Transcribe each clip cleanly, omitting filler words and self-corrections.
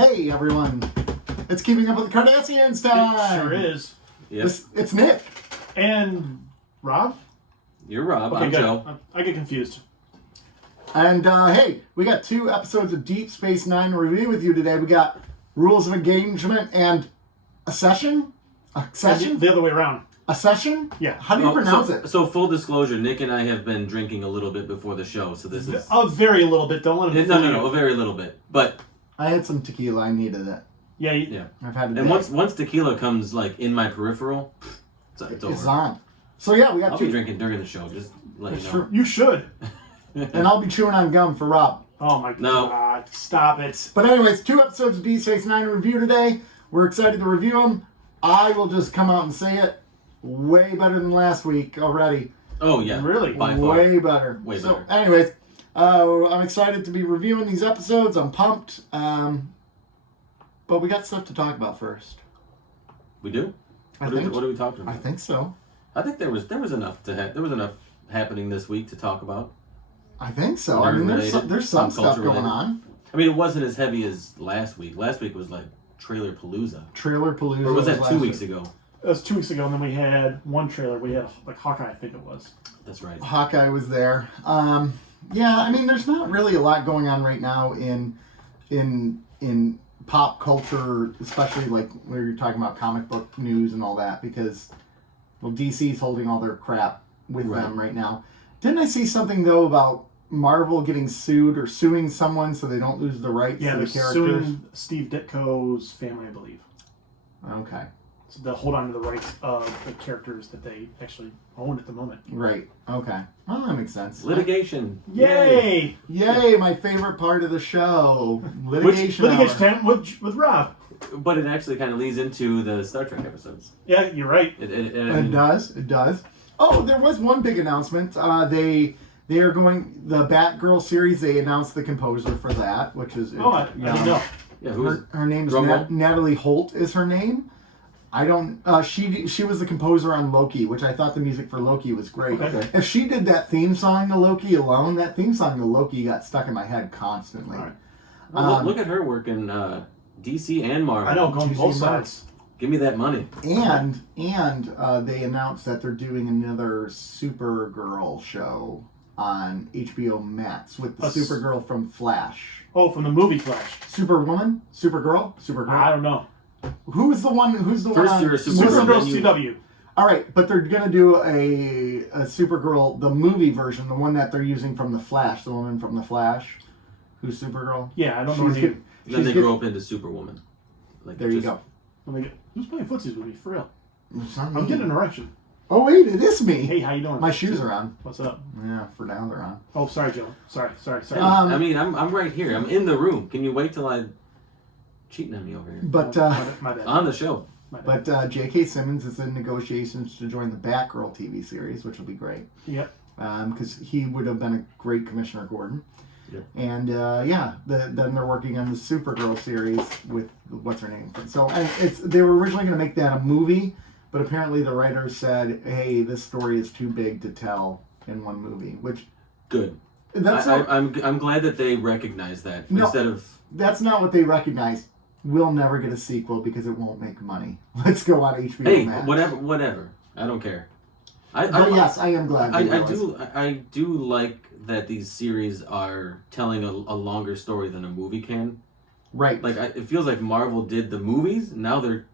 Hey everyone, it's Keeping Up with the Cardassians time! It sure is. Yep. It's Nick. And Rob? You're Rob, Okay, I'm good. Joe. I get confused. And hey, we got 2 episodes of Deep Space Nine to review with you today. We got Rules of Engagement and Accession? Accession? The other way around. Accession? Yeah. How do you pronounce it? So full disclosure, Nick and I have been drinking a little bit before the show, so this is... A very little bit. Don't let him fool you. No, a very little bit. But... I had some tequila. I needed it. Yeah. Yeah. I've had it. And once tequila comes like in my peripheral, it's over. It's on. So yeah, we got I'll 2. be drinking during the show, just let you know. You should. And I'll be chewing on gum for Rob. Oh my God. Stop it. But anyways, 2 episodes of Deep Space Nine to review today. We're excited to review them. I will just come out and say it. Way better than last week already. Oh yeah. Really? By far. Way better. Way so, better. anyways, I'm excited to be reviewing these episodes. I'm pumped. But we got stuff to talk about first. We do? What are we talking about? I think so. I think there was enough there was enough happening this week to talk about. I think so. I mean, there's some stuff going on. I mean, it wasn't as heavy as last week. Last week was like Trailer Palooza. Trailer Palooza. Or was that 2 weeks ago? That was 2 weeks ago, and then we had one trailer. We had like Hawkeye, I think it was. That's right. Hawkeye was there. Yeah, I mean, there's not really a lot going on right now in pop culture, especially like where you're talking about comic book news and all that, because DC's holding all their crap with them right now. Didn't I see something though about Marvel getting sued or suing someone so they don't lose the rights to the characters? Suing Steve Ditko's family, I believe. Okay. So they'll hold on to the rights of the characters that they actually own at the moment. Right. Okay. Well, that makes sense. Litigation. Yay! Yay! My favorite part of the show. Litigation. Litigation time with Rob. But it actually kind of leads into the Star Trek episodes. Yeah, you're right. It does. It does. Oh, there was one big announcement. They are going the Batgirl series. They announced the composer for that, which is I didn't know. Yeah, her name is Natalie Holt. Is her name? I don't. She was the composer on Loki, which I thought the music for Loki was great. Okay. If she did that theme song to Loki alone, that theme song to Loki got stuck in my head constantly. All right. Well, look at her working DC and Marvel. I know, going both sides. Give me that money. And they announced that they're doing another Supergirl show on HBO Max with the Supergirl from Flash. Oh, from the movie Flash. Superwoman? Supergirl? I don't know. Who's the one? Who's the First one? you're a Supergirl. Supergirl CW. All right, but they're gonna do a Supergirl, the movie version, the one that they're using from the Flash, the woman from the Flash, who's Supergirl. Yeah, I don't know her name. Then they grow up into Superwoman. Like there you go. Who's playing footsies with me for real? I'm getting an erection. Oh wait, it is me. Hey, how you doing? My shoes are on. What's up? Yeah, for now they're on. Oh, sorry, Joe. Sorry. I mean, I'm right here. I'm in the room. Can you wait till I cheating on me over here? But my bad. On the show. But J.K. Simmons is in negotiations to join the Batgirl TV series, which will be great. Yep. Because he would have been a great Commissioner Gordon. Yep. And then they're working on the Supergirl series with what's her name. So they were originally going to make that a movie, but apparently the writers said, "Hey, this story is too big to tell in one movie." Which good. I'm glad that they recognize that instead of. That's not what they recognize. We'll never get a sequel because it won't make money. Let's go on HBO Hey, Max. whatever. I don't care. Yes, I am glad. I do like that these series are telling a longer story than a movie can. Right. Like it feels like Marvel did the movies. Now they're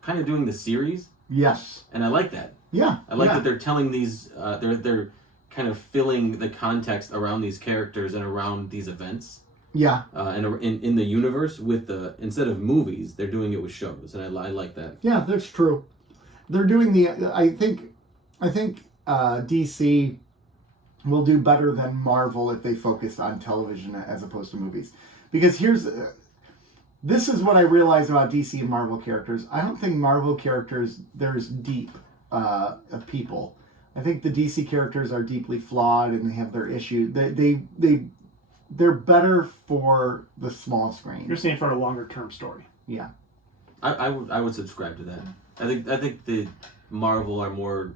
kind of doing the series. Yes. And I like that. Yeah. I like that they're telling these. They're kind of filling the context around these characters and around these events. Yeah. And in the universe with instead of movies, they're doing it with shows, and I like that. Yeah, that's true. They're doing I think DC will do better than Marvel if they focused on television as opposed to movies. Because this is what I realize about DC and Marvel characters. I don't think Marvel characters there's deep of people. I think the DC characters are deeply flawed and they have their issues. They're better for the small screen. You're saying for a longer term story. Yeah. I would subscribe to that. I think the Marvel are more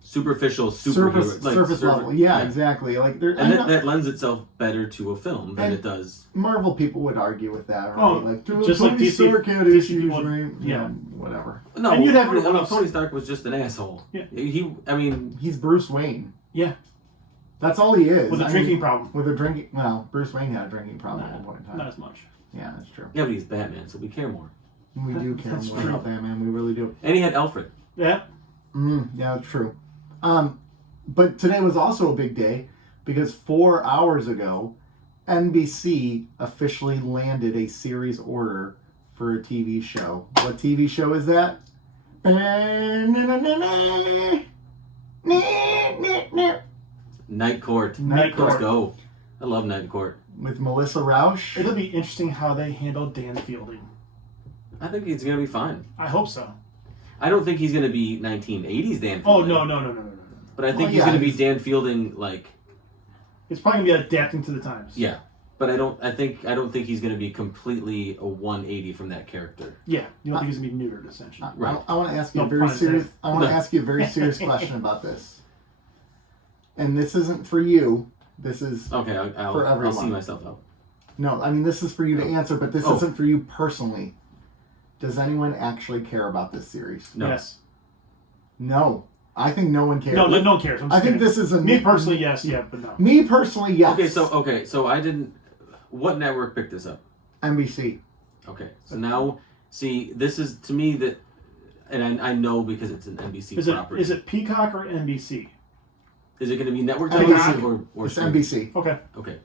superficial superhero, surface level. Yeah, exactly. Like there, and that lends itself better to a film than it does. Marvel people would argue with that, right? Oh, like just like DC Stark had DC issues, people, right? yeah. Whatever. No, and you'd have your Tony Stark was just an asshole. Yeah. He's Bruce Wayne. Yeah. That's all he is. With a drinking problem. With a drinking. Well, Bruce Wayne had a drinking problem at one point in time. Not as much. Yeah, that's true. Yeah, but he's Batman, so we care more. We do care That's more true. about Batman. We really do. And he had Alfred. Yeah. Yeah, that's true. But today was also a big day because 4 hours ago, NBC officially landed a series order for a TV show. What TV show is that? Night Court. Night Court. Let's go. I love Night Court. With Melissa Rauch. It'll be interesting how they handle Dan Fielding. I think he's going to be fine. I hope so. I don't think he's going to be 1980s Dan Fielding. Oh, no. But I think he's going to be Dan Fielding, like... It's probably going to be adapting to the times. Yeah. But I don't think he's going to be completely a 180 from that character. Yeah. You don't think he's going to be neutered, essentially. Right. I want to ask you No a very pun serious. intended. I want to ask you a very serious question about this. And this isn't for you. This is Okay, for everyone. I'll see myself out. No, I mean this is for you to answer, but this Oh. isn't for you personally. Does anyone actually care about this series? No. Yes. No, I think no one cares. No one cares. I'm just I think kidding. this is a Me personally, yes, yeah, but no. Me personally, yes. Okay, so I didn't. What network picked this up? NBC. Okay, so now see, this is to me that, and I know because it's an NBC property. Is it Peacock or NBC? Is it going to be network NBC. television or It's streaming? NBC. Okay. Okay.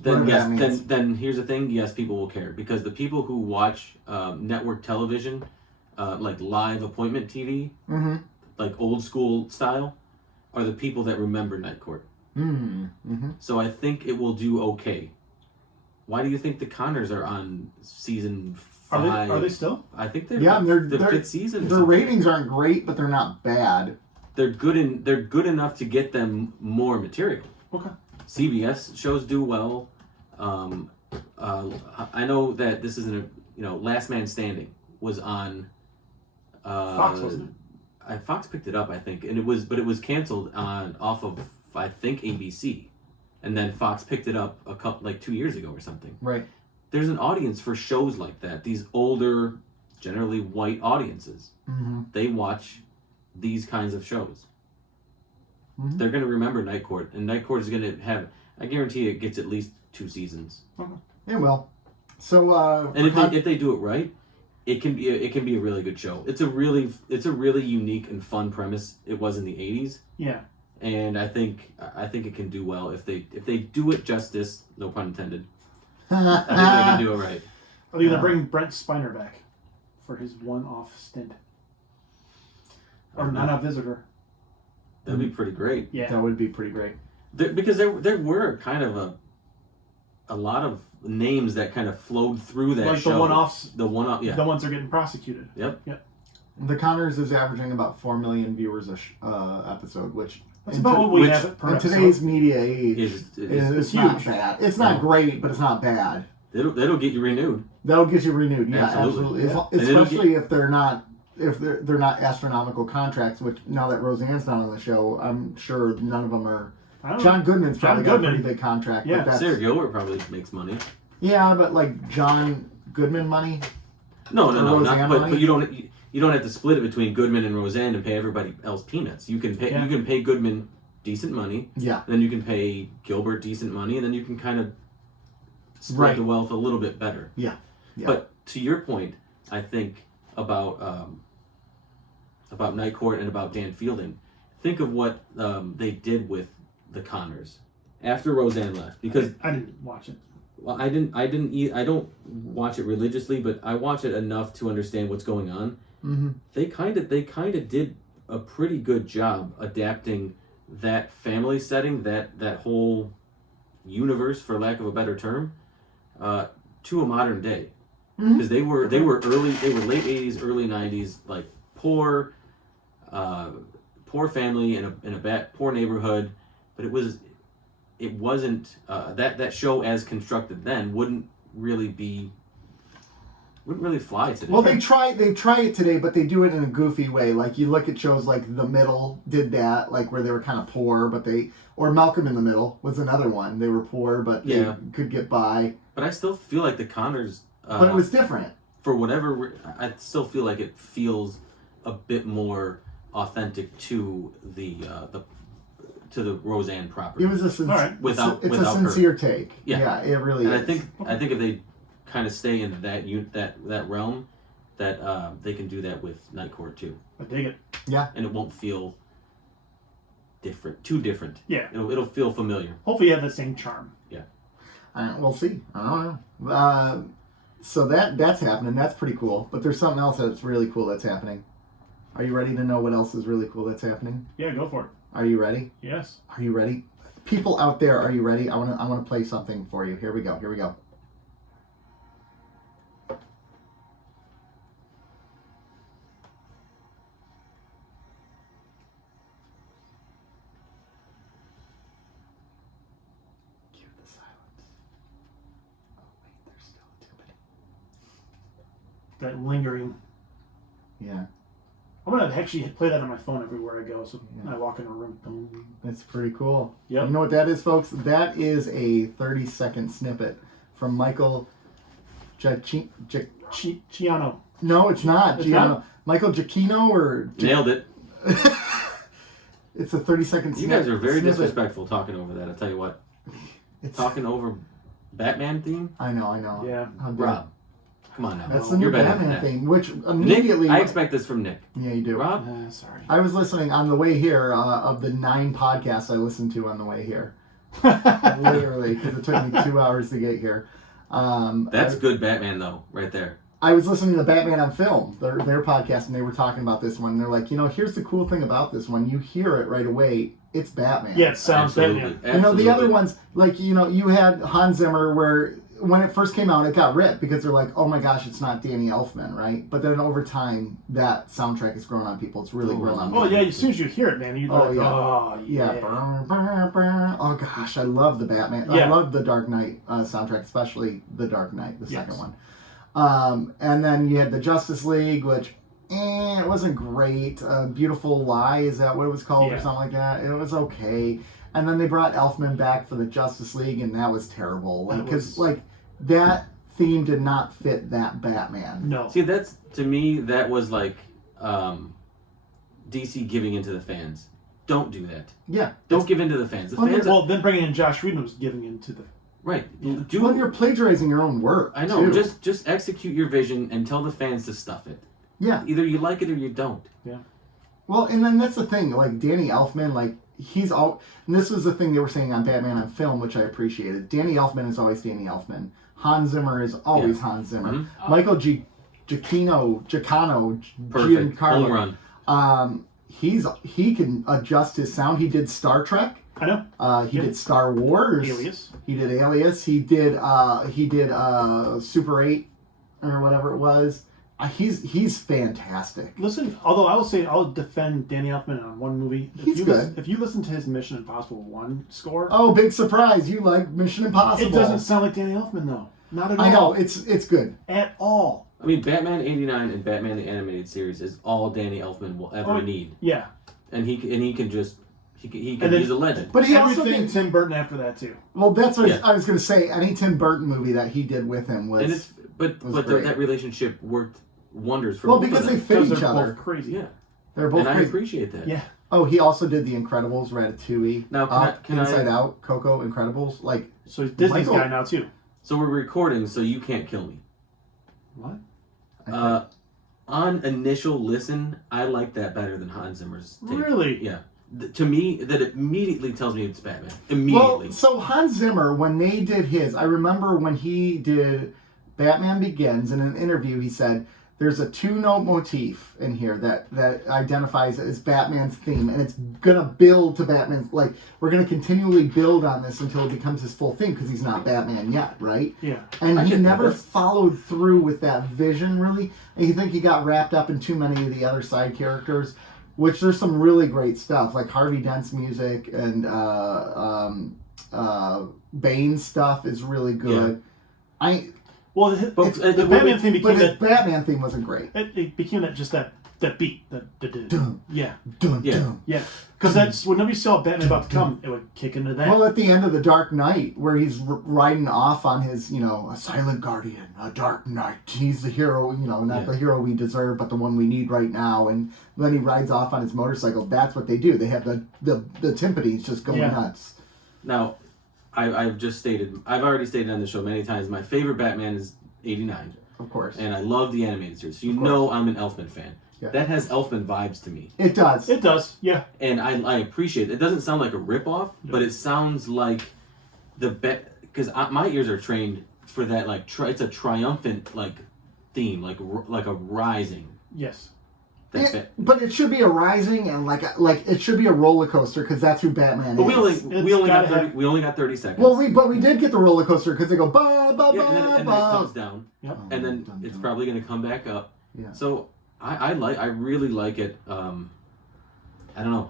Then Whatever that yes, means. then here's the thing. Yes, people will care because the people who watch network television, like live appointment TV, Mm-hmm. like old school style, are the people that remember Night Court. Mm-hmm. So I think it will do okay. Why do you think the Connors are on season 5? Are they still? I think they're Yeah, and the 5th season. or Their something. ratings aren't great, but they're not bad. They're good enough to get them more material. Okay. CBS shows do well. I know that this isn't Last Man Standing was on. Fox, wasn't it? Fox picked it up, I think, and it was canceled off of I think ABC, and then Fox picked it up 2 years ago or something. Right. There's an audience for shows like that. These older, generally white audiences, Mm-hmm. they watch these kinds of shows. Mhm. They're going to remember Night Court, and Night Court is going to have. I guarantee it gets at least 2 seasons. It will. So, And if they do it right, it can be a really good show. It's a really unique and fun premise. It was in the 80s, Yeah. and I think it can do well if they do it justice. No pun intended. I think they can do it right. Are they going to bring Brent Spiner back for his one-off stint? Or not a visitor? That'd be pretty great. Yeah. That would be pretty great. Because there were kind of a lot of names that kind of flowed through that Like show. the one-offs. The one-off, yeah. The ones that are getting prosecuted. Yep. The Connors is averaging about 4 million viewers a episode, which That's about what we which- have it per in episode. today's media age Is it's huge. not bad. It's not great, but it's not bad. it'll get you renewed. That'll get you renewed. Yeah, Absolutely. absolutely. Yeah. And it'll Especially if they're not astronomical contracts. Which now that Roseanne's not on the show, I'm sure none of them are. I don't know. John Goodman's probably got a Goodman. pretty big contract. Yeah. But that's, Sarah Gilbert probably makes money. yeah, but like John Goodman money. No, Or not. Roseanne But money? you don't have to split it between Goodman and Roseanne and pay everybody else peanuts. You can pay Goodman decent money, Yeah. then you can pay Gilbert decent money, and then you can kind of spread Right. the wealth a little bit better. Yeah. Yeah. But to your point, I think about Night Court and about Dan Fielding. Think of what they did with the Connors after Roseanne left, because I didn't watch it. well, I don't watch it religiously, but I watch it enough to understand what's going on. Mm-hmm. They kind of did a pretty good job adapting that family setting, that whole universe, for lack of a better term, to a modern day. Mhm. Because they were late 80s, early 90s, like poor family in a poor neighborhood, but it wasn't that show as constructed then wouldn't really be wouldn't really fly today. Well, they try it today, but they do it in a goofy way. Like, you look at shows like The Middle did that, like where they were kind of poor, but or Malcolm in the Middle was another one. They were poor, but they could get by. But I still feel like the Connors. But it was different. For whatever, I still feel like it feels a bit more authentic to the Roseanne property. It was a sincere take. Yeah, it really is. And I think if they kind of stay in that realm, that they can do that with Night Court too. I dig it. Yeah, and it won't feel too different. Yeah, it'll feel familiar. Hopefully, you have the same charm. Yeah, we'll see. I don't know. So that's happening. That's pretty cool. But there's something else that's really cool that's happening. Are you ready to know what else is really cool that's happening? Yeah, go for it. Are you ready? Yes. Are you ready? People out there, are you ready? I want to play something for you. Here we go. Cue the silence. Oh wait, there's still a tipping. That lingering. Yeah. I'm going to actually play that on my phone everywhere I go, so when I walk in a room. That's pretty cool. Yep. You know what that is, folks? That is a 30-second snippet from Michael Giacchino. No, it's not. It's not? Michael Giacchino or... Nailed it. It's a 30-second snippet. You guys are very disrespectful talking over that, I'll tell you what. It's talking over Batman theme? I know. Yeah. Rob. Come on now. That's the new Batman thing, which immediately... Nick, I expect this from Nick. Yeah, you do. Rob? Sorry. I was listening on the way here of the 9 podcasts I listened to on the way here. Literally, because it took me 2 hours to get here. That's good Batman, though, right there. I was listening to Batman on Film, their podcast, and they were talking about this one. And they're like, here's the cool thing about this one. You hear it right away. It's Batman. Yeah, it sounds Batman. The other ones, like, you had Hans Zimmer where... When it first came out, it got ripped because they're like, oh my gosh, it's not Danny Elfman, right? But then over time, that soundtrack has grown on people. It's really grown on people. Oh, yeah, as soon as you hear it, man, you're like, oh, yeah. Oh, gosh, I love the Batman. Yeah. I love the Dark Knight soundtrack, especially the Dark Knight, the second one. And then you had the Justice League, which, it wasn't great. Beautiful Lie, is that what it was called or something like that? It was okay. And then they brought Elfman back for the Justice League, and that was terrible. Because, that theme did not fit that Batman. No. See, to me, that was like DC giving into the fans. Don't do that. Yeah. Don't give in to the fans. Then bringing in Josh Whedon was giving into the... Right. Yeah. You're plagiarizing your own work. I know. Too. Just execute your vision and tell the fans to stuff it. Yeah. Either you like it or you don't. Yeah. Well, and then that's the thing. Like, Danny Elfman, he's all... And this was the thing they were saying on Batman on Film, which I appreciated. Danny Elfman is always Danny Elfman. Hans Zimmer is always Hans Zimmer. Mm-hmm. Michael Giacchino, Perfect. Giancarlo. Home run. He can adjust his sound. He did Star Trek. I know. He did Star Wars. Alias. He did Alias. He did Super 8 or whatever it was. He's fantastic. Listen, although I will say I'll defend Danny Elfman on one movie. He's good. If you listen to his Mission Impossible 1 score... Oh, big surprise. You like Mission Impossible. It doesn't sound like Danny Elfman, though. Not at all. I know. It's good. At all. I mean, Batman 89 and Batman the Animated Series is all Danny Elfman will ever need. Yeah. And he can just... He's a legend. But he everything also Tim Burton after that, too. Well, that's what I was going to say. Any Tim Burton movie that he did with him was... But that relationship worked wonders for well, both because of they them. fit each they're other. both crazy. Yeah. They're both and crazy. I appreciate that. Yeah. Oh, he also did The Incredibles, Ratatouille, Now, Inside Out, Coco, Incredibles. So he's Disney's guy now, too. So we're recording, so you can't kill me. What? On initial listen, I like that better than Hans Zimmer's take. Really? Yeah. To me, that immediately tells me it's Batman. Immediately. Well, so Hans Zimmer, when they did his, I remember when he did Batman Begins, in an interview he said, there's a 2-note motif in here that identifies as Batman's theme, and it's gonna build to Batman's, we're gonna continually build on this until it becomes his full theme, because he's not Batman yet, right? Yeah. And he never followed through with that vision, really. And you think he got wrapped up in too many of the other side characters, which there's some really great stuff, like Harvey Dent's music and Bane's stuff is really good. Well, Well, the Batman theme But became his that. Batman theme wasn't great. It became that beat. Dun, Yeah. dun, Yeah. dun. Yeah. Because that's whenever you saw Batman about to come, it would kick into that. Well, at the end of The Dark Knight, where he's riding off on his, a silent guardian, a dark knight. He's the hero, not the hero we deserve, but the one we need right now. And then he rides off on his motorcycle. That's what they do. They have the timpanis just going nuts. Now, I've already stated on the show many times, my favorite Batman is 89. Of course. And I love the animated series. So you know I'm an Elfman fan. Yeah. That has Elfman vibes to me. It does. It does, yeah. And I appreciate it. It doesn't sound like a ripoff, but it sounds like because my ears are trained for that, it's a triumphant, theme, like a rising. Yes. But it should be a rising and like it should be a roller coaster because that's who Batman But is. we only got 30 seconds. Well, we did get the roller coaster because they go ba ba yeah, ba and then it comes down, Yep. and then it's probably going to come back up. Yeah. So I really like it. I don't know.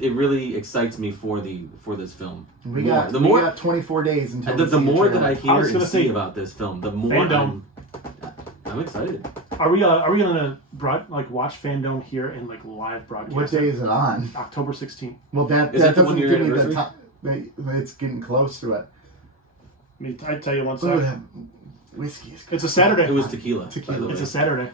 It really excites me for this film. We got 24 days until the more that I hear was and gonna see say, about this film, the more Fandom. I'm excited. Are we gonna watch Fandom here in live broadcast? What day is it on? October 16th. Well, that Is that the doesn't 1 year give me the anniversary? time. It's getting close to it. I tell you one Look second. at that. Whiskey is good. It's a Saturday. It was tequila. Tequila. by the way. It's a Saturday.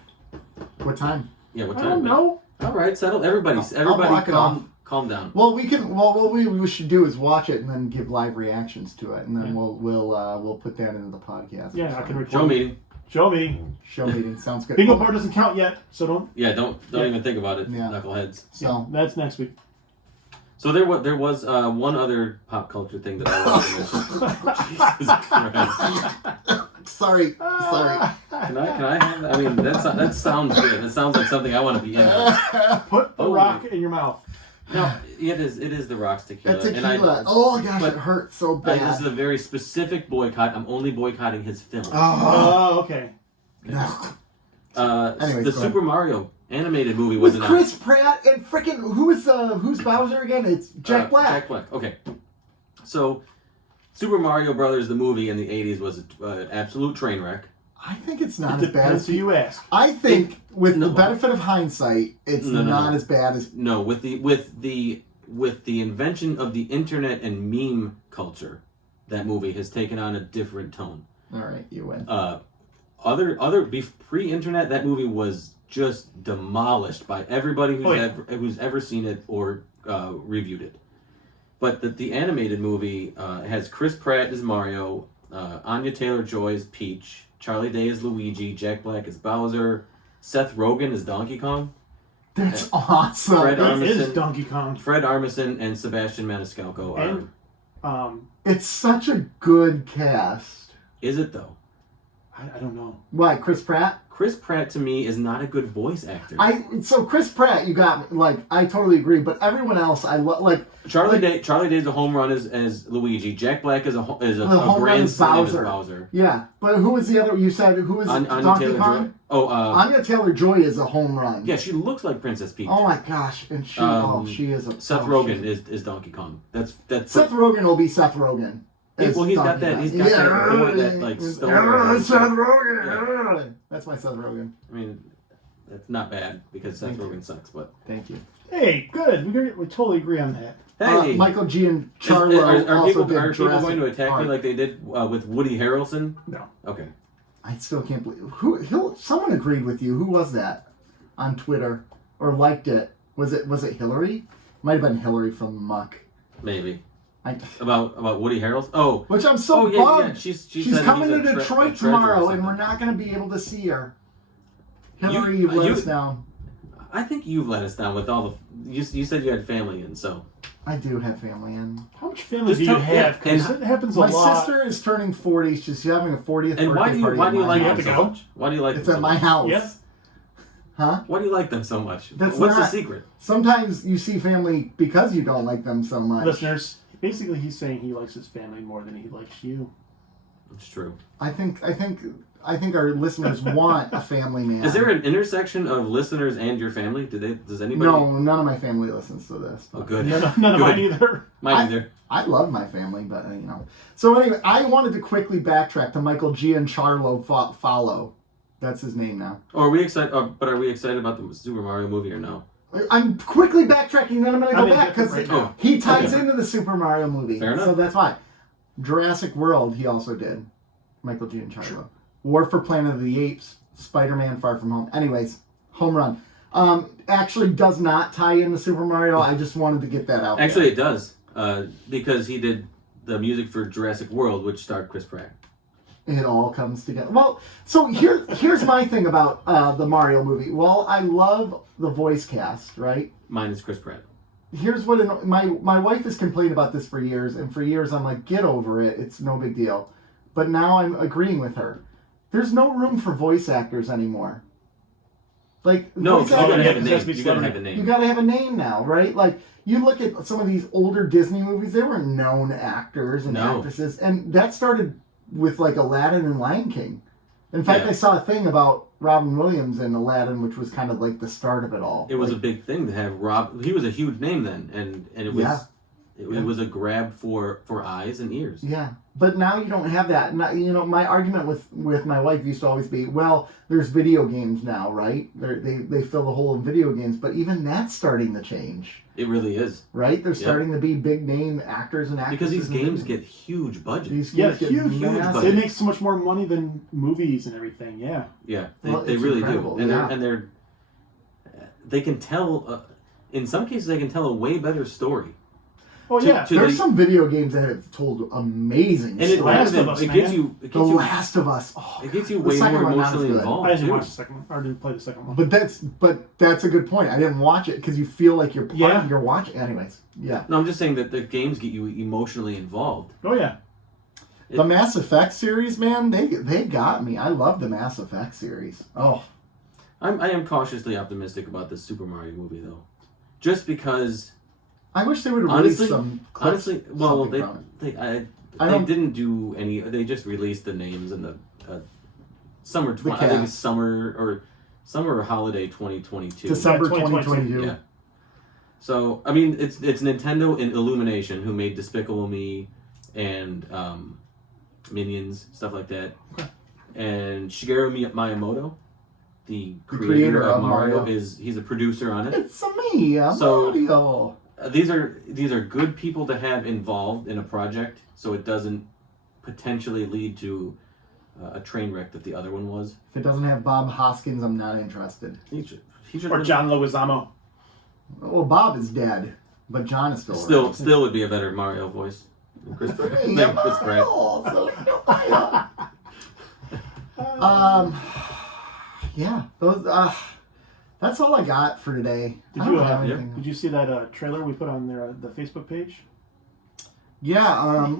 What time? Yeah, what I time? don't know. All right, settle. Everybody, I'll block it off. calm down. Well, what we should do is watch it and then give live reactions to it, and then we'll put that into the podcast. Yeah, I can record. Show meeting. Show meeting. Show meeting sounds good. Bingo board doesn't count yet, so don't. Yeah, don't even think about it, Yeah. knuckleheads. So That's next week. So there was one other pop culture thing that I wanted to mention. Jesus Christ. sorry. Can I have that? I mean, that sounds good. That sounds like something I want to be in on. Put the rock in your mouth. No, it is the Rock's tequila. That tequila. Oh gosh, but it hurts so bad. This is a very specific boycott. I'm only boycotting his film. Oh. Okay. Anyways, the go Super ahead. Mario animated movie was With announced. Chris Pratt and freaking who's Bowser again? It's Jack Black. Jack Black. Okay. So, Super Mario Brothers the movie in the 80s was an absolute train wreck. I think it's not It as bad depends as who you ask. I think with No. the benefit of hindsight, it's not as bad as. No, with the invention of the internet and meme culture, that movie has taken on a different tone. All right, you win. Pre-internet, that movie was just demolished by everybody who's ever seen it or reviewed it. But the animated movie has Chris Pratt as Mario, Anya Taylor-Joy as Peach, Charlie Day as Luigi, Jack Black as Bowser, Seth Rogen as Donkey Kong, That's awesome. Fred It is Armisen. Donkey Kong. Fred Armisen and Sebastian Maniscalco are. And It's such a good cast. Is it though? I don't know. Why, Chris Pratt? Chris Pratt to me is not a good voice actor. So Chris Pratt, you got I totally agree, but everyone else, I love Charlie Day's a home run as Luigi. Jack Black is a home run grand is slam as Bowser. Bowser. Yeah, but who was the other? You said who was Anya Donkey Taylor-Joy. Kong? Oh, Anya Taylor-Joy is a home run. yeah, she looks like Princess Peach. Oh my gosh, and she is a. Seth Rogen is Donkey Kong. That's Seth Rogen will be Seth Rogen. Well, he's got that. He's got that voice, that stoner. Seth Rogen. That's my Seth Rogen. I mean, that's not bad because Seth Rogen sucks. But Thank you. Hey, good. We totally agree on that. hey, Michael Giancarlo are also people did going to Jurassic attack Park. me like they did with Woody Harrelson? No. Okay. I still can't believe someone agreed with you. Who was that on Twitter or liked it? Was it Hillary? Might have been Hillary from Muck. Maybe. About Woody Harrelson? Oh. Which I'm so bummed. Yeah. She's She's coming to Detroit tomorrow, and we're not going to be able to see her. Hillary, you let us down. I think you've let us down with all the. You said you had family, and so. I do have family, and How much family do you have? Because it happens a my lot. sister is turning 40. She's having a 40th And birthday party. why do you at my like You them have house. to so go? much? Why do you like It's them at so my much? house. Yeah. Huh? Why do you like them so much? That's What's the not- secret? Sometimes you see family because you don't like them so much. Listeners, basically he's saying he likes his family more than he likes you. It's true. I think I think our listeners want a family man. Is there an intersection of listeners and your family? Does anybody? No, none of my family listens to this. Oh, good. None of mine either. Mine either. I love my family, but So anyway, I wanted to quickly backtrack to Michael Giancarlo Follow. That's his name now. Oh, are we excited? But are we excited about the Super Mario movie or no? I'm quickly backtracking, then I'm going to go back because he ties into the Super Mario movie. Fair enough. So that's why. Jurassic World, he also did. Michael Giancarlo. War for Planet of the Apes, Spider-Man Far From Home. Anyways, home run. Actually does not tie into Super Mario. I just wanted to get that out Actually, it does. Because he did the music for Jurassic World, which starred Chris Pratt. It all comes together. Well, so here's my thing about the Mario movie. Well, I love the voice cast, right? Mine is Chris Pratt. Here's what my wife has complained about this for years, and for years I'm like, get over it. It's no big deal. But now I'm agreeing with her. There's no room for voice actors anymore. Like No, voice you gotta actors- have a name. You gotta have a name. You gotta have a name now, right? Like, you look at some of these older Disney movies, they were known actors and actresses, and that started with, like, Aladdin and Lion King. In fact, I saw a thing about Robin Williams and Aladdin, which was kind of like the start of it all. It was a big thing to have Rob. He was a huge name then, and it was it was a grab for eyes and ears. Yeah, but now you don't have that. Now, my argument with my wife used to always be, well, there's video games now, right? They fill the hole in video games, but even that's starting to change. It really is. Right? They're starting to be big name actors and actresses. Because these games get huge budgets. These games get huge massive. budget. They make so much more money than movies and everything. Yeah. Yeah, Well, they it's really incredible, do, and they can tell. In some cases, they can tell a way better story. Oh yeah. There's some video games that have told amazing And stories. it gets you. The Last of Us. Oh, It gets you the way second more one not as emotionally good. involved. I didn't too. watch the second one. Or didn't play the second one. But that's a good point. I didn't watch it because you feel like you're you're watching. Anyways, yeah. No, I'm just saying that the games get you emotionally involved. Oh yeah. The Mass Effect series, man, they got me. I love the Mass Effect series. Oh, I am cautiously optimistic about this Super Mario movie though, just because. I wish they would have released some clips. Honestly, well, they don't- didn't do any. They just released the names and the summer. I think it's summer or holiday 2022. December 2022. 2022. Yeah. So I mean, it's Nintendo and Illumination who made Despicable Me and Minions, stuff like that. Okay. And Shigeru Miyamoto, the creator of Mario, he's a producer on it. It's me, Mario. These are good people to have involved in a project, so it doesn't potentially lead to a train wreck that the other one was. If it doesn't have Bob Hoskins, I'm not interested. He should Or John Leguizamo. Well, Bob is dead, but John is still around. still would be a better Mario voice. Chris Pratt. Hey, Than Chris Pratt. Yeah, those. That's all I got for today. Did you see that trailer we put on the Facebook page? Yeah.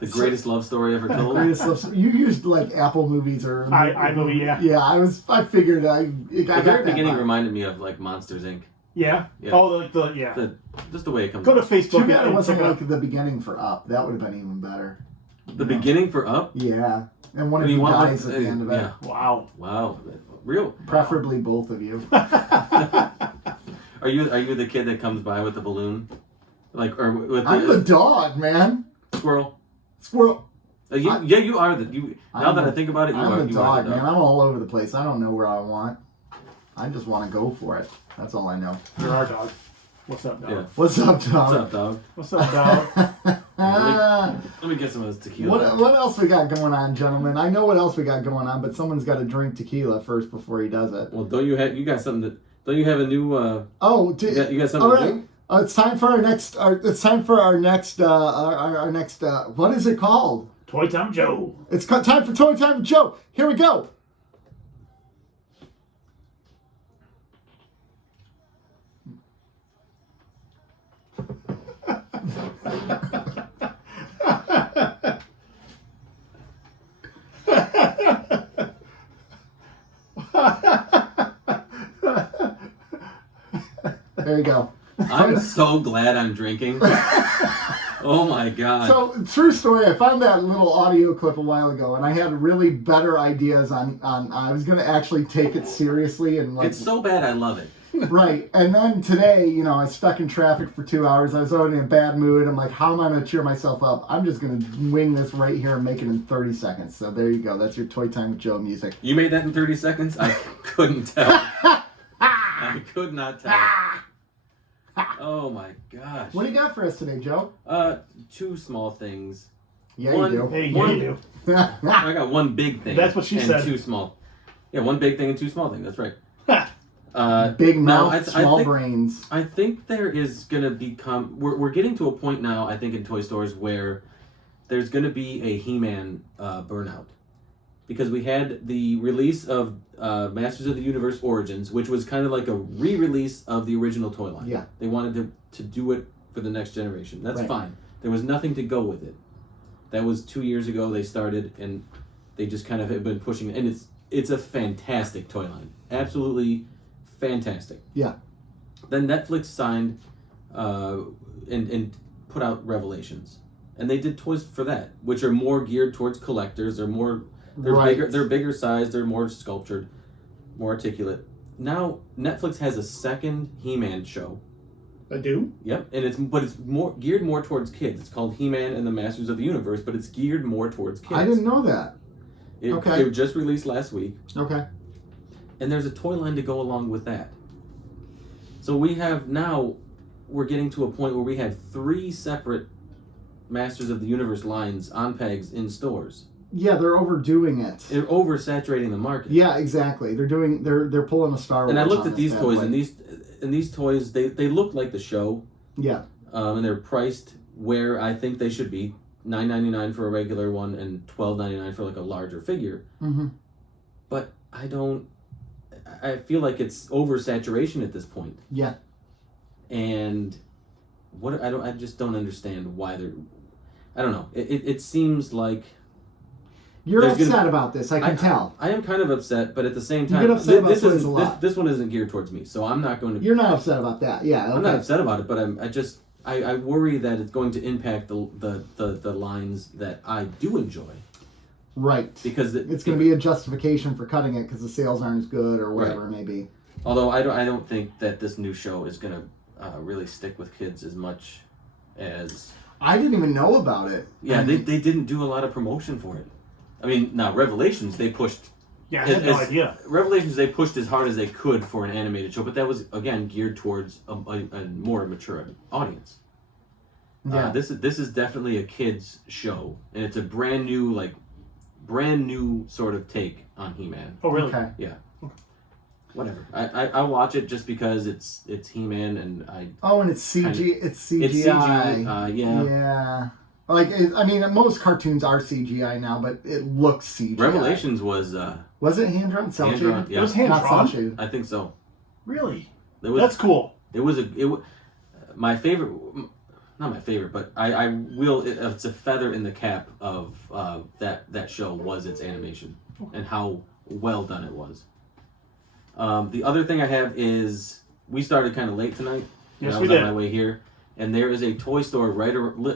The greatest love story ever told. You used like Apple movies or iMovie, yeah. Yeah, I figured The very beginning reminded me of like Monsters Inc. Yeah. Oh, Just the way it comes. Go to out. Facebook. Too bad it and wasn't check like the beginning for Up. That would have been even better. The beginning for Up. Yeah, and one of you dies at the end of it. Yeah. Wow. Real. Preferably both of you. Are you the kid that comes by with the balloon, like or with I'm the dog, man. Squirrel? You are the you. Now that I think about it, I'm the dog, man. I'm all over the place. I don't know where I want. I just want to go for it. That's all I know. You're our dog. What's up, dog? Yeah. What's up, dog? What's up, dog? What's up, dog? Let me get some of this tequila. What else we got going on, gentlemen? I know what else we got going on, but someone's got to drink tequila first before he does it. Well, don't you have a new? You got something all to right. do? It's time for our next. It's time for our next. Our next. What is it called? Toy Time Joe. It's time for Toy Time Joe. Here we go. There you go. I'm so glad I'm drinking. Oh my god. So, true story, I found that little audio clip a while ago, and I had really better ideas on I was going to actually take it seriously. And like, it's so bad I love it. Right. And then today, you know, I was stuck in traffic for 2 hours. I was already in a bad mood. I'm like, how am I going to cheer myself up? I'm just going to wing this right here and make it in 30 seconds. So there you go. That's your Toy Time with Joe music. You made that in 30 seconds? I couldn't tell. I could not tell. Oh my gosh. What do you got for us today, Joe? Two small things. Yeah, One- you Hey, One- you do. do. I got one big thing. That's what she and said. two small. Yeah, one big thing and two small things. That's right. Big no, mouth, small think, brains. I think there is going to become... We're getting to a point now, I think, in toy stores where there's going to be a He-Man burnout. Because we had the release of Masters of the Universe Origins, which was kind of like a re-release of the original toy line. Yeah. They wanted to do it for the next generation. That's Right. fine. There was nothing to go with it. That was 2 years ago they started, and they just kind of have been pushing it. And it's a fantastic toy line. Absolutely fantastic. Yeah. Then Netflix signed and put out Revelations. And they did toys for that, which are more geared towards collectors. They're Right. bigger. They're bigger size. They're more sculptured, more articulate. Now Netflix has a second He-Man show. I do? Yep, and it's more geared more towards kids. It's called He-Man and the Masters of the Universe, but it's geared more towards kids. I didn't know that. Okay. It just released last week, Okay. and there's a toy line to go along with that. So we're getting to a point where we have 3 separate Masters of the Universe lines on pegs in stores. Yeah, they're overdoing it. They're oversaturating the market. Yeah, exactly. They're pulling a Star Wars. And I looked on at this these bad toys, boy. and these toys they look like the show, Yeah. and they're priced where I think they should be, $9.99 for a regular one and $12.99 for like a larger figure. Mm-hmm. But I feel like it's oversaturation at this point. Yeah. And I just don't understand why they're. I don't know. It seems like. You're There's upset gonna- about this. I can tell. I am kind of upset, but at the same You time, get upset about this toys is a lot. this one isn't geared towards me, so I'm not going to. You're not upset about that. Yeah. Okay. I'm not upset about it, but I worry that it's going to impact the lines that I do enjoy. Right. Because It's going to be a justification for cutting it because the sales aren't as good or whatever it may be. Although I don't think that this new show is going to really stick with kids as much as. I didn't even know about it. Yeah, I mean, they didn't do a lot of promotion for it. I mean, now Revelations they pushed. Yeah, I had no idea. Revelations they pushed as hard as they could for an animated show, but that was again geared towards a more mature audience. Yeah. This is definitely a kids show, and it's a brand new sort of take on He-Man. Oh, really? Okay. Whatever. I'll watch it just because it's He-Man and I. Oh, and it's CG. It's CGI. It's CG. Yeah. Yeah. Like, I mean, most cartoons are CGI now, but it looks CGI. Revelations was Was it hand drawn? Cell hand-drawn, shaded? yeah. It was hand Not cell drawn. shaded. I think so. Really? It was. That's cool. It was my favorite. Not my favorite, but I will. It's a feather in the cap of that show was its animation and how well done it was. The other thing I have is we started kind of late tonight. Yes, I we was on did. my way here, and there is a toy store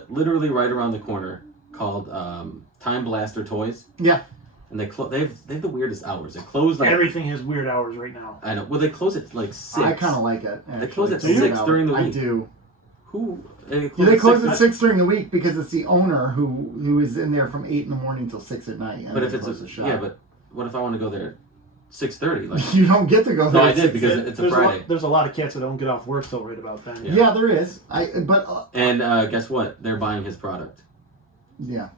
literally right around the corner called Time Blaster Toys. Yeah. And they have the weirdest hours. They close like Everything has weird hours right now. I know. Well, they close at like 6. I kind of like it. They close at actually. 6 during the I week. do. Who? Yeah, they close at 6. 6 during the week because it's the owner who is in there from 8 in the morning till 6 at night. and But if they it's close the shop. yeah, but what if I want to go there? 6:30. Like you don't get to go there. no, I at did 6. because it's a There's Friday. there's a lot of cats that don't get off work till right about then. Yeah, there is. And guess what? They're buying his product. Yeah.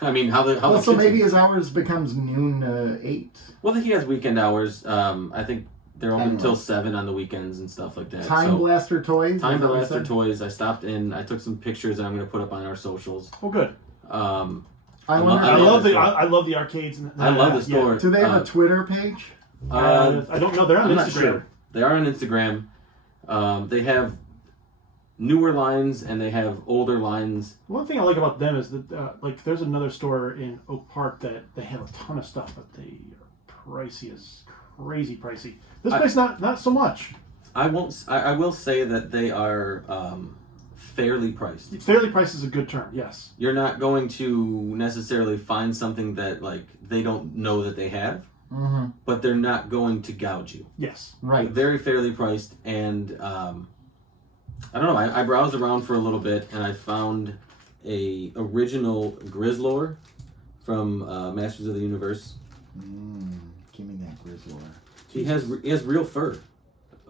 I mean, how the Well, so kids- maybe his hours becomes noon to 8. Well, he has weekend hours. I think they're open Anyway. until 7 on the weekends and stuff like that. Time so, Blaster Toys. Time is that what you Blaster said? Toys. I stopped in. I took some pictures that I'm going to put up on our socials. Oh, good. I lo- wonder. I love the- I love the arcades. And I love the store. Do they have a Twitter page? I don't know. They're on I'm not Instagram. sure. They are on Instagram. They have newer lines and they have older lines. One thing I like about them is that, like, there's another store in Oak Park that they have a ton of stuff, but they are pricey as crazy pricey. This place, not so much. I won't. I will say that they are fairly priced. Fairly priced is a good term. Yes. You're not going to necessarily find something that like they don't know that they have, but they're not going to gouge you. Yes. Right. Very fairly priced, and I don't know. I browsed around for a little bit, and I found a original Grizzlor from Masters of the Universe. Give me that Grizzlor. He has real fur,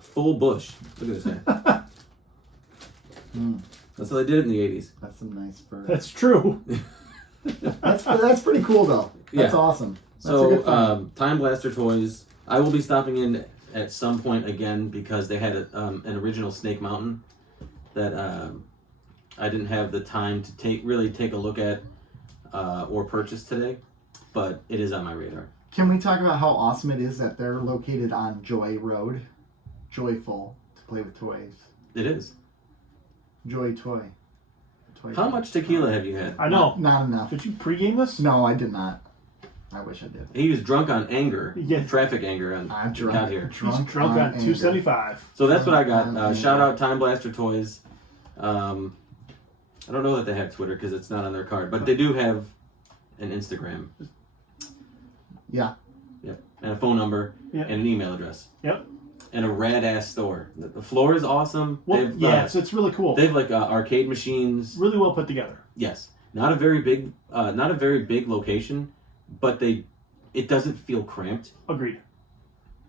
full bush. Look at this guy. That's how they did it in the 80s. That's some nice fur. That's true. That's pretty cool though. That's awesome. That's a good So Time Blaster Toys. I will be stopping in at some point again because they had an original Snake Mountain that I didn't have the time to take a look at or purchase today, but it is on my radar. Can we talk about how awesome it is that they're located on Joy Road? Joyful to play with toys. It is. Joy Toy. How much tequila have you had? I know. Not enough. Did you pregame this? No, I did not. I wish I did. He was drunk on anger. Yeah. Traffic anger. I'm drunk. Got here. He's drunk on anger. 275. So that's what I got. Anger. Shout out Time Blaster Toys. I don't know that they have Twitter because it's not on their card, but they do have an Instagram. Yeah. Yep. And a phone number Yep. and an email address. Yep. And a rad ass store. The floor is awesome. Well, so it's really cool. They have like arcade machines. Really well put together. Yes. Not a very big location, but it doesn't feel cramped. Agreed.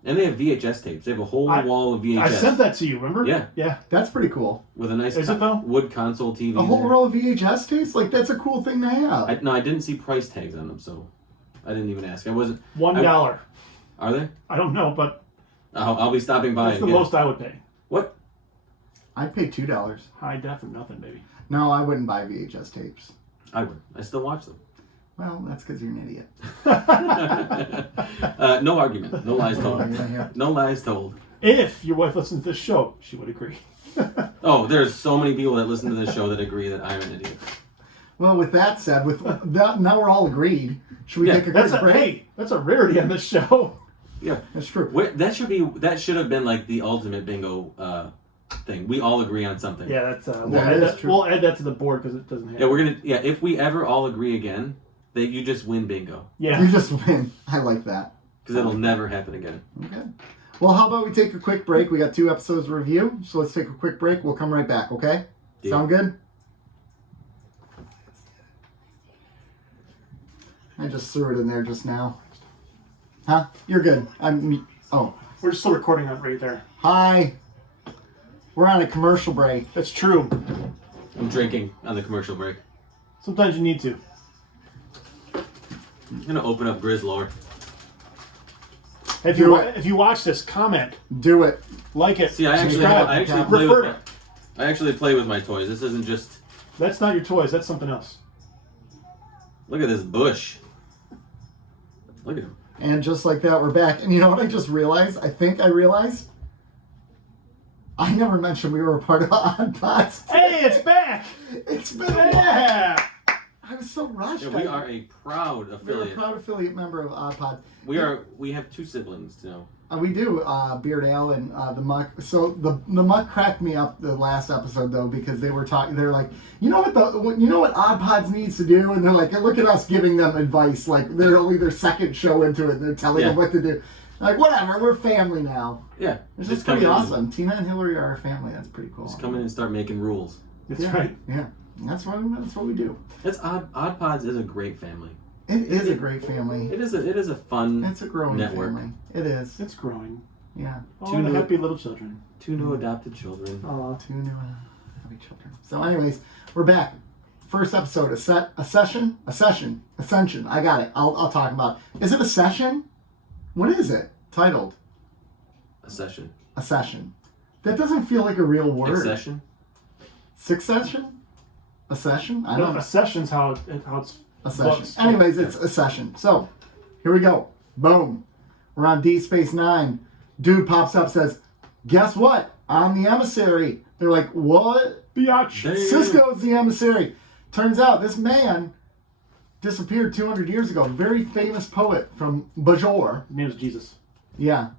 And they have VHS tapes. They have a whole wall of VHS. I sent that to you, remember? Yeah. Yeah. That's pretty cool. With a nice Is it though? wood console TV. A whole there. row of VHS tapes? Like, that's a cool thing to have. I didn't see price tags on them, so I didn't even ask. I wasn't. $1. Are they? I don't know, but I'll be stopping by. that's the again. most I would pay. What? I'd pay $2. High def or nothing, baby. No, I wouldn't buy VHS tapes. I would. I still watch them. Well, that's because you're an idiot. No argument. No lies told. Yeah. No lies told. If your wife listens to this show, she would agree. Oh, there's so many people that listen to this show that agree that I'm an idiot. Well, with that said, now we're all agreed. Should we take a quick break? That's a rarity on this show. Yeah, That's true. that should have been like the ultimate bingo thing. We all agree on something. Yeah, that's That is true. we'll add that to the board because it doesn't have. Yeah, if we ever all agree again, that you just win bingo Yeah. You just win. I like that. because it'll never happen again. Okay. Well, how about we take a quick break? We got 2 episodes to review, so let's take a quick break. We'll come right back, okay? Deal. Sound good? I just threw it in there just now. Huh? You're good. We're still recording that right there. Hi. We're on a commercial break. That's true. I'm drinking on the commercial break. Sometimes you need to. I'm gonna open up Grizzlor. If you watch this, comment, Do it. like it, See, I subscribe, actually play with my toys. This isn't just. That's not your toys. That's something else. Look at this bush. Look at him. And just like that, we're back. And you know what I just realized? I think I realized. I never mentioned we were a part of Odd Pods. Hey, it's back! It's been a while. Yeah! I was so rushed. Yeah, we are a proud We're a affiliate. proud affiliate member of Odd Pods. We have 2 siblings now. We do, Beard Ale and the Muck. So the Muck cracked me up the last episode though because they were talking. They're like, you know what Odd Pods needs to do, and they're like, look at us giving them advice. Like they're only their second show into it. And they're telling them what to do. Like whatever, we're family now. Yeah, This is pretty awesome. Tina and Hillary are our family. That's pretty cool. Just come in and start making rules. That's right. Yeah, that's what we do. That's Odd Pods is a great family. It is a great family. It is a fun. It's a growing network. family. It is. It's growing. Yeah. Oh, Two the new- happy little children. 2 new adopted children. Aw. 2 new happy children. So, anyways, we're back. First episode, Accession. I got it. I'll talk about. Is it Accession? What is it? Titled Accession. Accession. That doesn't feel like a real word. Accession. Succession? Accession? I don't know. Accession's how it's. Accession. books. Anyways, it's Accession. So, here we go. Boom. We're on D9. Dude pops up, says, guess what? I'm the emissary. They're like, what? Biatch. Damn. Cisco's the emissary. Turns out this man disappeared 200 years ago. Very famous poet from Bajor. His name is Jesus. Yeah.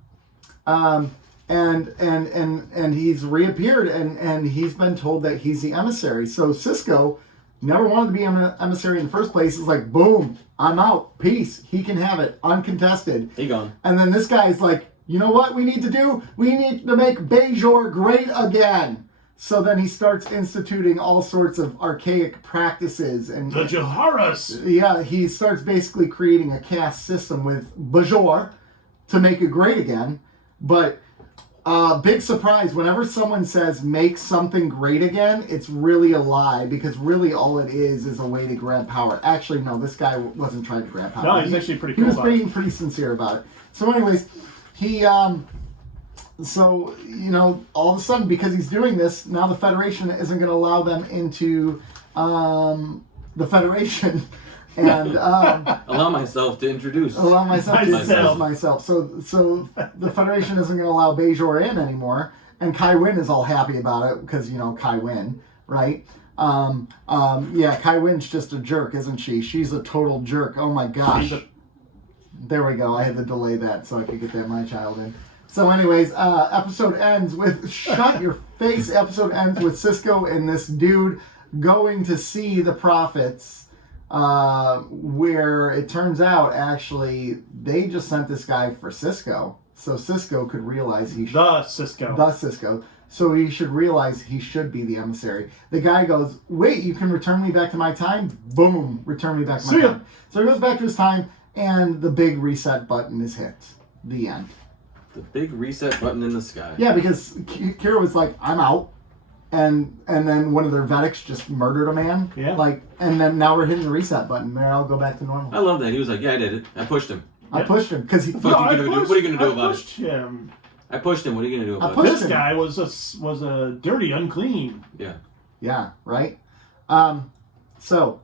and he's reappeared, and he's been told that he's the emissary. So Cisco never wanted to be an emissary in the first place. It's like, boom, I'm out. Peace. He can have it uncontested. He gone. And then this guy's like, you know what we need to do? We need to make Bajor great again. So then he starts instituting all sorts of archaic practices. And The Jaharas! yeah, he starts basically creating a caste system with Bajor to make it great again. But big surprise, whenever someone says make something great again, it's really a lie, because really all it is a way to grab power. Actually, no, this guy wasn't trying to grab power. No, he's actually pretty He cool was about it. being pretty sincere about it. So anyways, he, so, you know, all of a sudden, because he's doing this, now the Federation isn't going to allow them into the Federation. And Allow myself to introduce. allow myself to Myself. introduce myself. So the Federation isn't going to allow Bajor in anymore, and Kai Wynn is all happy about it because, you know, Kai Wynn, right? Yeah, Kai Wynn's just a jerk, isn't she? She's a total jerk. Oh my gosh. There we go. I had to delay that so I could get that My Child in. So anyways, episode ends with shut your face. Episode ends with Cisco and this dude going to see the prophets. Where it turns out, actually, they just sent this guy for Cisco. So Cisco could realize The Cisco. The Cisco. So he should realize he should be the emissary. The guy goes, wait, you can return me back to my time? Boom, return me back to my See ya. time. So he goes back to his time, and the big reset button is hit. The end. The big reset button in the sky. Yeah, because Kira was like, I'm out. And then one of their Vedics just murdered a man. Yeah. Like, and then now we're hitting the reset button. There, I'll go back to normal. I love that. He was like, yeah, I did it. I pushed him. I pushed him because he. Fuck you gonna do? What are you gonna do about it? pushed him. I pushed him. What are you going to do about pushed it? This him. guy was a dirty, unclean. Yeah. Yeah. Right. So,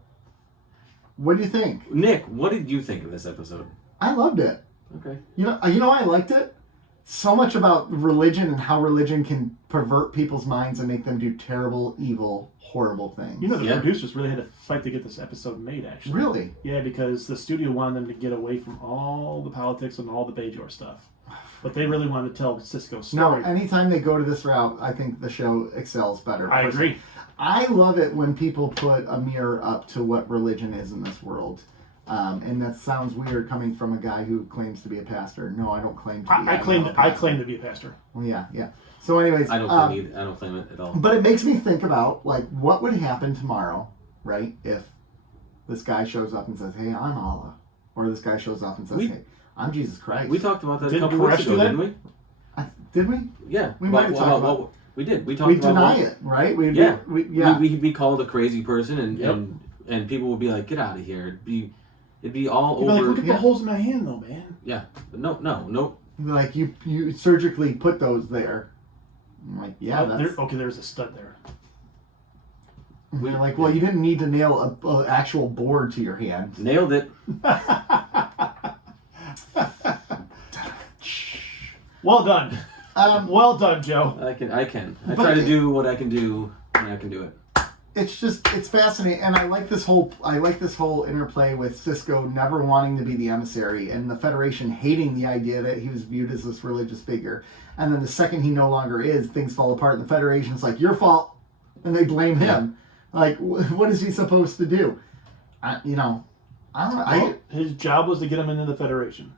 what do you think? Nick, what did you think of this episode? I loved it. Okay. You know I liked it. So much about religion and how religion can pervert people's minds and make them do terrible, evil, horrible things. You know, the Yeah. producers really had to fight to get this episode made, actually. Really? Yeah, because the studio wanted them to get away from all the politics and all the Bajor stuff. But they really wanted to tell Cisco's No, story. anytime they go to this route, I think the show excels better. I agree. I love it when people put a mirror up to what religion is in this world. And that sounds weird coming from a guy who claims to be a pastor. No, I don't claim to be. I claim to be a pastor. Well, yeah. So anyways. I don't claim it at all. But it makes me think about, like, what would happen tomorrow, right, if this guy shows up and says, hey, I'm Allah. Or this guy shows up and says, hey, I'm Jesus Christ. We talked about that a Didn't couple weeks Pratt do ago, that? didn't we? Did we? Yeah. We might have talked about we did. We talked We about deny it, right? We We'd be called a crazy person, and Yep. and people would be like, "Get out of here!" It'd be all You'd be over. like, look at the holes in my hand, though, man. Yeah, no. Like, you surgically put those there. I'm like, yeah, that's... There's a stud there. We're like, well, you didn't need to nail a actual board to your hand. Nailed it. Well done. Well done, Joe. I can. I But try to do what I can do when I can do it. It's fascinating, and I like this whole interplay with Cisco never wanting to be the emissary and the Federation hating the idea that he was viewed as this religious figure, and then the second he no longer is, things fall apart, and the Federation's like, your fault, and they blame him. Like, what is he supposed to do? I don't know. Well, his job was to get him into the Federation.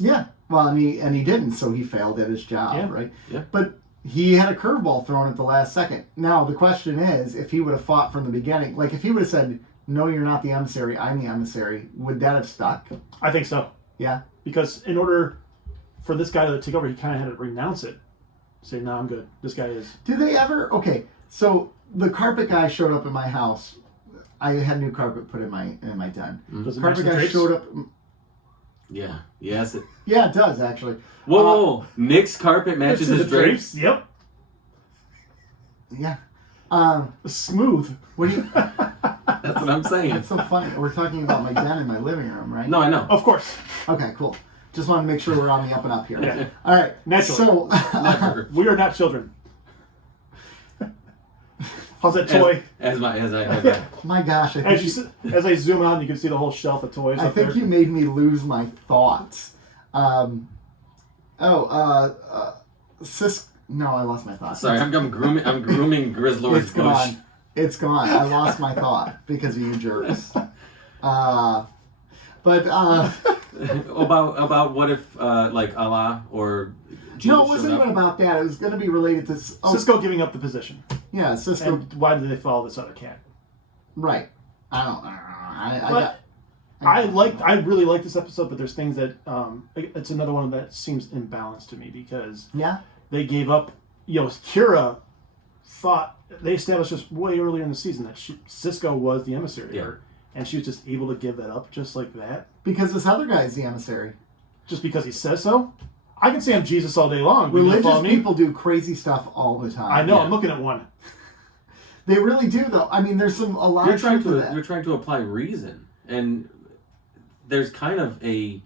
Yeah. Well, and he didn't, so he failed at his job, right? Yeah. But he had a curveball thrown at the last second. Now, the question is, if he would have fought from the beginning, like if he would have said, no, you're not the emissary, I'm the emissary, would that have stuck? I think so. Yeah. Because in order for this guy to take over, he kind of had to renounce it. Say, no, I'm good. This guy is... Did they ever... Okay, so the carpet guy showed up at my house. I had new carpet put in my den. Does it match Carpet the guy drapes? showed up... Yeah. Yes. Yeah, it does, actually. Whoa! Nick's carpet matches It's his the drapes. Yep. Yeah. Smooth. What do you... That's what I'm saying. That's so funny. We're talking about my den in my living room, right? No, I know. Of course. Okay, cool. Just want to make sure we're on the up and up here. Yeah. All right. Naturally. So, Never. We are not children. How's that toy? As I my gosh, As I zoom out, you can see the whole shelf of toys I up think there. you made me lose my thoughts. No, I lost my thought. Sorry, I'm grooming Grizzlord's It's bush. gone. It's gone. I lost my thought because of you jerks. About what if like Allah or Jesus no, it wasn't showed up? even about that. It was going to be related to Cisco giving up the position. Yeah, Cisco. And why did they follow this other cat? Right. I really like this episode, but there's things that it's another one that seems imbalanced to me because they gave up. Kira thought they established this way earlier in the season that Cisco was the emissary, and she was just able to give that up just like that because this other guy's the emissary, just because he says so. I can say I'm Jesus all day long. Religious people do crazy stuff all the time. I know. I'm looking at one. They really do, though. I mean, there's a lot of truth to that. You're trying to apply reason, and there's kind of a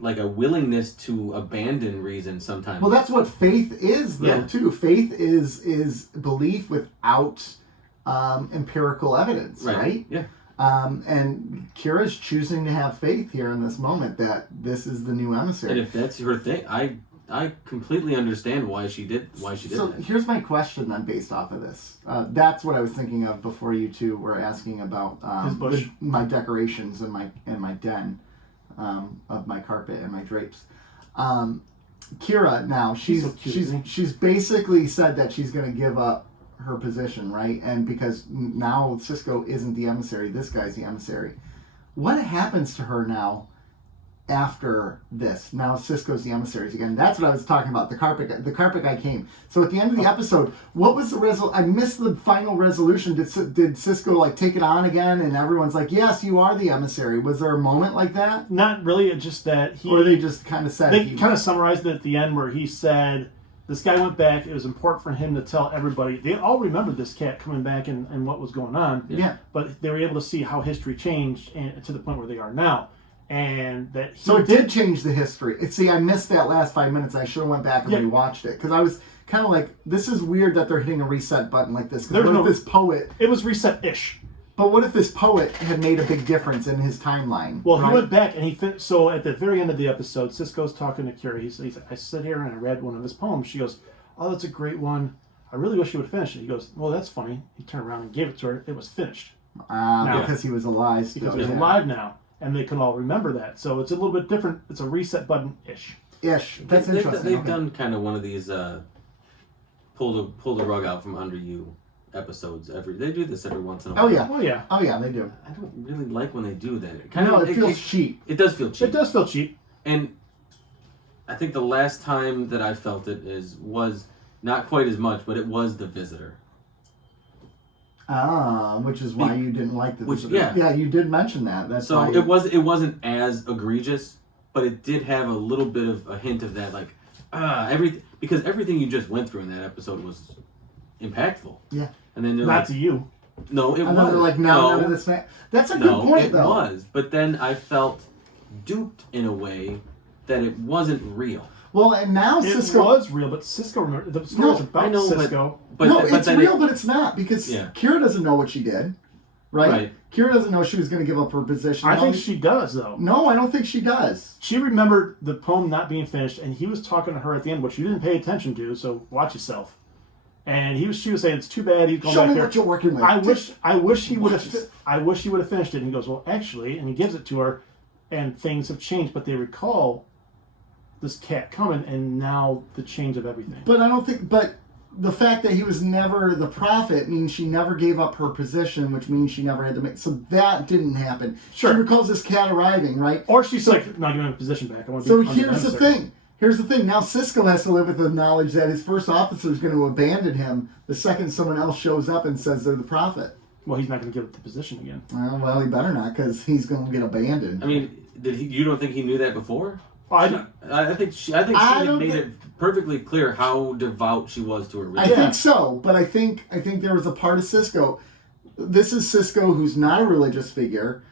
willingness to abandon reason sometimes. Well, that's what faith is, though, too. Faith is belief without empirical evidence, right? Yeah. And Kira's choosing to have faith here in this moment that this is the new emissary. And if that's her thing, I completely understand why she did So that. here's my question then, based off of this. That's what I was thinking of before you two were asking about his bush. My decorations in my den of my carpet and my drapes. Kira now she's basically said that she's going to give up her position, right? And because now Cisco isn't the emissary, this guy's the emissary. What happens to her now after this? Now Cisco's the emissaries again. That's what I was talking about. The carpet guy came. So at the end of the episode, what was the I missed the final resolution. Did Cisco take it on again? And everyone's like, "Yes, you are the emissary." Was there a moment like that? Not really. It's just that or they just kind of said they kind of summarized it at the end where he said this guy went back. It was important for him to tell everybody. They all remembered this cat coming back and what was going on. Yeah. But they were able to see how history changed and to the point where they are now. And that so it did change the history. See, I missed that last 5 minutes. I should have went back and rewatched it because I was kind of like, this is weird that they're hitting a reset button like this. Because what if this poet? It was reset-ish. But what if this poet had made a big difference in his timeline? Well, he went back and so at the very end of the episode, Cisco's talking to Kira. He's like, I sit here and I read one of his poems. She goes, "Oh, that's a great one. I really wish you would finish it." He goes, "Well, that's funny." He turned around and gave it to her. It was finished. Because he was alive still. Because he was alive now. And they can all remember that. So it's a little bit different. It's a reset button-ish. Ish. That's interesting. They've done kind of one of these pull the rug out from under you episodes. They do this every once in a while. Oh yeah. Oh yeah, they do. I don't really like when they do that. It feels cheap. It does feel cheap. It does feel cheap. And I think the last time that I felt it was not quite as much, but it was The Visitor. Which is why you didn't like The Visitor. Yeah, you did mention that. That's so it wasn't as egregious, but it did have a little bit of a hint of that, because everything you just went through in that episode was impactful. Yeah. And then not to you. No, it wasn't. They're like, no, none of this. That's a good point, though. It was, but then I felt duped in a way that it wasn't real. Well, and now Cisco was real, but Cisco remember the stories about Cisco. But it's real, but it's not because Kira doesn't know what she did, right? Kira doesn't know she was going to give up her position. I think she does, though. No, I don't think she does. She remembered the poem not being finished, and he was talking to her at the end, which you didn't pay attention to. So watch yourself. And she was saying it's too bad he's going back there. Show me what you're working with. I wish he would have. I wish he would have finished it. And he goes, well, actually, and he gives it to her, and things have changed, but they recall this cat coming, and now the change of everything. But I don't think. But the fact that he was never the prophet means she never gave up her position, which means she never had to make. So that didn't happen. Sure. She recalls this cat arriving, right? Or she's like, "No, give me my position back. I want to." So here's the thing. Here's the thing. Now Cisco has to live with the knowledge that his first officer is going to abandon him the second someone else shows up and says they're the prophet. Well, he's not going to give up the position again. Well, he better not, because he's going to get abandoned. I mean, you don't think he knew that before? Well, I think she made it perfectly clear how devout she was to her religion. I think so, but I think there was a part of Cisco. This is Cisco, who's not a religious figure,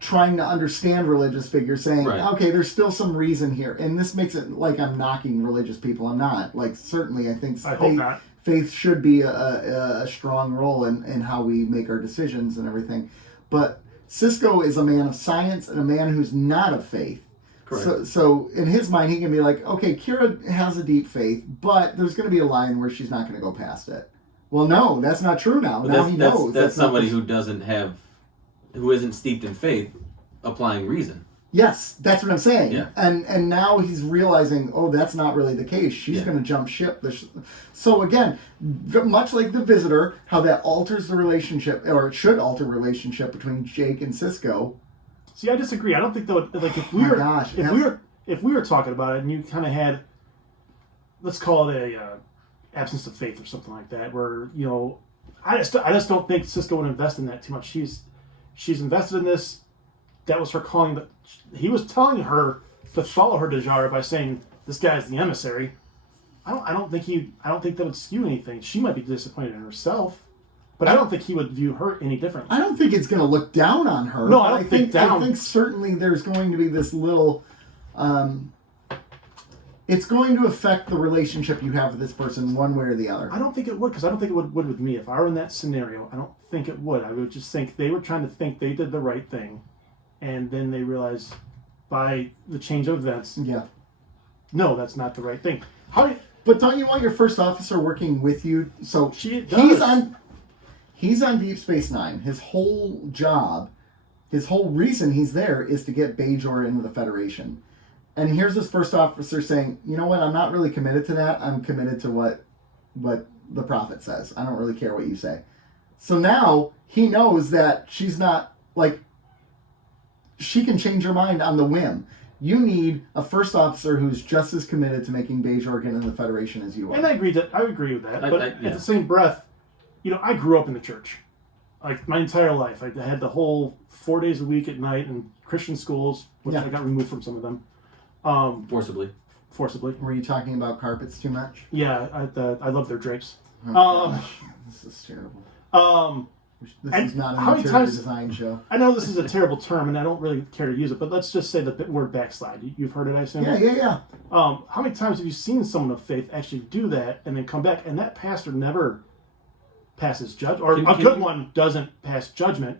trying to understand religious figures, saying, okay, there's still some reason here. And this makes it like I'm knocking religious people. I'm not. Like, certainly I think hope not. Faith should be a strong role in how we make our decisions and everything. But Cisco is a man of science and a man who's not of faith. Correct. So in his mind, he can be like, okay, Kira has a deep faith, but there's going to be a line where she's not going to go past it. Well, no, that's not true now. But Now he knows. That's somebody who isn't steeped in faith, applying reason. Yes, that's what I'm saying. Yeah. And now he's realizing, oh, that's not really the case. She's going to jump ship. So again, much like The Visitor, how that alters the relationship, or it should alter relationship between Jake and Cisco. See, I disagree. I don't think that would, like, if we were talking about it and you kind of had, let's call it a absence of faith or something like that, where, you know, I just don't think Cisco would invest in that too much. She's invested in this. That was her calling, but he was telling her to follow her Dejara by saying this guy is the emissary. I don't think that would skew anything. She might be disappointed in herself, but I don't think he would view her any differently. I don't think it's going to look down on her. No, I don't think down. I think certainly there's going to be this little. It's going to affect the relationship you have with this person one way or the other. I don't think it would, because I don't think it would with me. If I were in that scenario, I don't think it would. I would just think they were trying to think they did the right thing, and then they realized by the change of events, no, that's not the right thing. But don't you want your first officer working with you? So he's on Deep Space Nine. His whole job, his whole reason he's there is to get Bajor into the Federation. And here's this first officer saying, you know what, I'm not really committed to that. I'm committed to what the Prophet says. I don't really care what you say. So now he knows that she's not, like, she can change her mind on the whim. You need a first officer who's just as committed to making Bajor get into the Federation as you are. And I agree with that. But at the same breath, you know, I grew up in the church. Like, my entire life. I had the whole 4 days a week at night in Christian schools, which I got removed from some of them. Forcibly. Were you talking about carpets too much? Yeah, I love their drapes. Oh, gosh. This is terrible. This is not an interior design show. I know this is a terrible term, and I don't really care to use it, but let's just say the word backslide. You've heard it, I assume? Yeah. How many times have you seen someone of faith actually do that and then come back, and that pastor never passes judgment, or a good one doesn't pass judgment?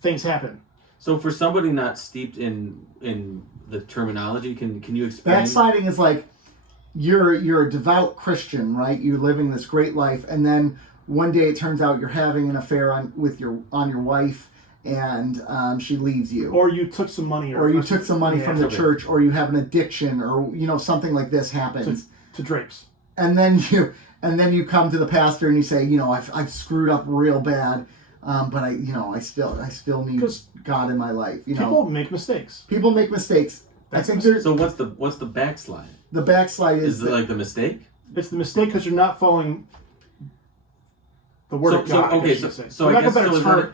Things happen. So for somebody not steeped in the terminology, can you explain? Backsliding is like you're a devout Christian, right? You're living this great life, and then one day it turns out you're having an affair on your wife, and she leaves you. Or you took some money, or you took some money from the church, or you have an addiction, or something like this happens to drapes. And then you come to the pastor and you say, I've screwed up real bad. But I still need God in my life. People make mistakes. People make mistakes. I think there's. So what's the backslide? The backslide is it like the mistake? It's the mistake because you're not following the word of God. Okay, so I guess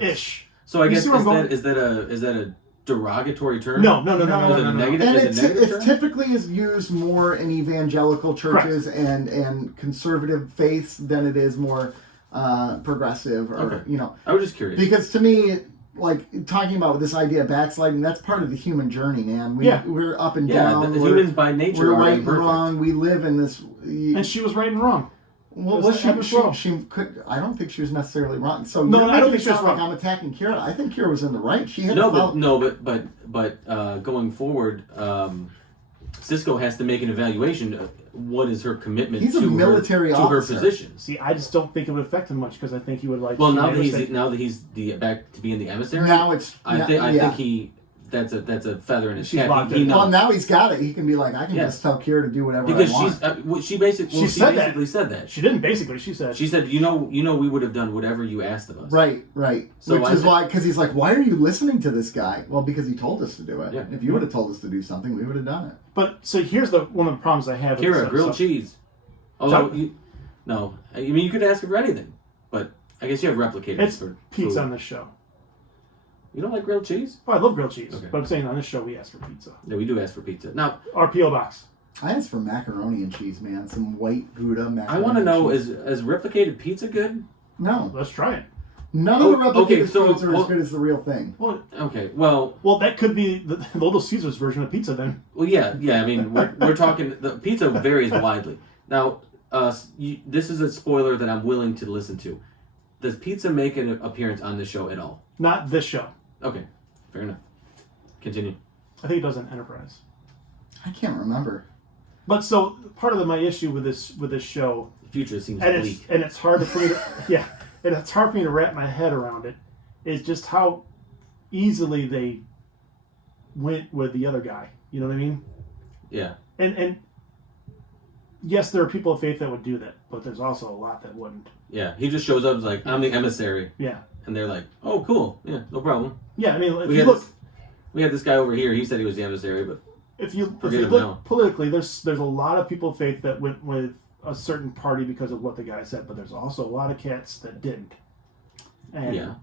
ish. So I guess is that a derogatory term? No. Is it a negative? And is it negative term? typically is used more in evangelical churches and conservative faiths than it is more. Progressive or I was just curious because to me, like talking about this idea of backsliding, that's part of the human journey, man. We're up and down. The humans by nature we're are right imperfect. and wrong. We live in this. And she was right and wrong. Well, she could. I don't think she was necessarily wrong. So no, I don't think she was wrong. I'm attacking Kira. I think Kira was in the right. She had but going forward, Cisco has to make an evaluation of what is her commitment to her position. See, I just don't think it would affect him much because I think he would like. Well, now that he's back to being the emissary. Now I think that's a feather in his cap. Well, now he's got it. He can be like, I can just tell Kira to do whatever I want. Because she basically said that. She didn't basically. She said. We would have done whatever you asked of us. Right. So which is why, because he's like, why are you listening to this guy? Well, because he told us to do it. Yeah. If you would have told us to do something, we would have done it. But so here's one of the problems I have. Kira, grilled cheese. Although no, I mean you could ask her for anything, but I guess you have replicators it's for pizza food. On this show. You don't like grilled cheese? Oh, I love grilled cheese. Okay. But I'm saying on this show we ask for pizza. Yeah, we do ask for pizza. Now, our P.O. box. I asked for macaroni and cheese, man. Some white Gouda macaroni. I want to know, is replicated pizza good? No. Let's try it. None of the replicated foods are as good as the real thing. Well, that could be the Little Caesars version of pizza then. Well, yeah. I mean, we're talking. The pizza varies widely. Now, this is a spoiler that I'm willing to listen to. Does pizza make an appearance on this show at all? Not this show. Okay, fair enough. Continue. I think it does on Enterprise. I can't remember. But so part of my issue with this show, The future seems and bleak. it's hard for me to and it's hard for me to wrap my head around it, is just how easily they went with the other guy. You know what I mean? Yeah. And yes, there are people of faith that would do that, but there's also a lot that wouldn't. Yeah. He just shows up and is like, I'm the emissary. Yeah. And they're like, oh, cool. Yeah, no problem. Yeah, I mean, if We you had look, we had this guy over here. He said he was the emissary, but if you Forget him look now. politically, there's a lot of people of faith that went with a certain party because of what the guy said, but there's also a lot of cats that didn't. And Yeah.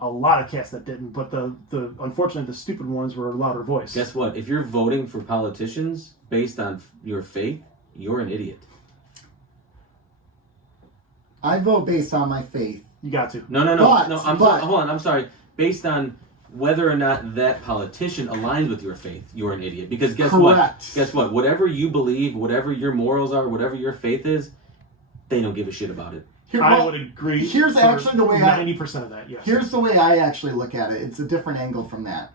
a lot of cats that didn't, but the unfortunately the stupid ones were a louder voice. guess what? If you're voting for politicians based on your faith, you're an idiot. I vote based on my faith. You got to. No. But- Hold on. I'm sorry. Based on whether or not that politician aligns with your faith, you're an idiot. Because guess what? Correct. Guess what? Whatever you believe, whatever your morals are, whatever your faith is, they don't give a shit about it. I would agree. Here's actually the way 90% of that. Yes. Here's the way I actually look at it. It's a different angle from that.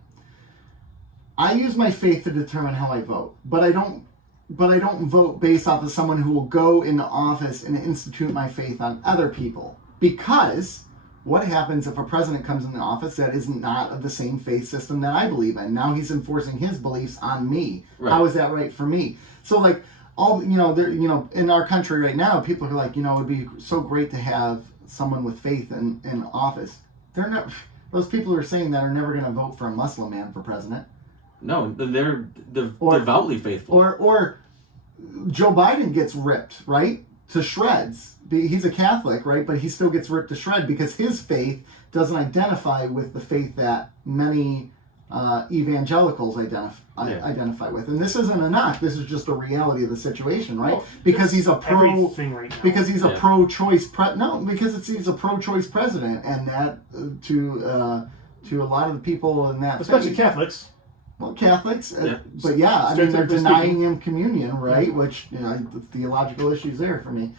I use my faith to determine how I vote, but I don't vote based off of someone who will go into office and institute my faith on other people. Because what happens if a president comes in the office that is not of the same faith system that I believe in? Now he's enforcing his beliefs on me. Right. How is that right for me? So like all in our country right now, people are like, it would be so great to have someone with faith in office. They're not. Those people who are saying that are never going to vote for a Muslim man for president. No, they're devoutly faithful. Or Joe Biden gets ripped, right, to shreds. He's a Catholic, right, but he still gets ripped to shred because his faith doesn't identify with the faith that many evangelicals identify with. And this isn't a knock. This is just a reality of the situation, right? Well, because he's a everything right now. because he's a pro-choice he's a pro-choice president, and that to a lot of the people in that especially faith, Catholics. well, Catholics, Yeah. but yeah, I mean, they're Stereotypically denying speaking. him communion, right? Which, the theological issues there for me.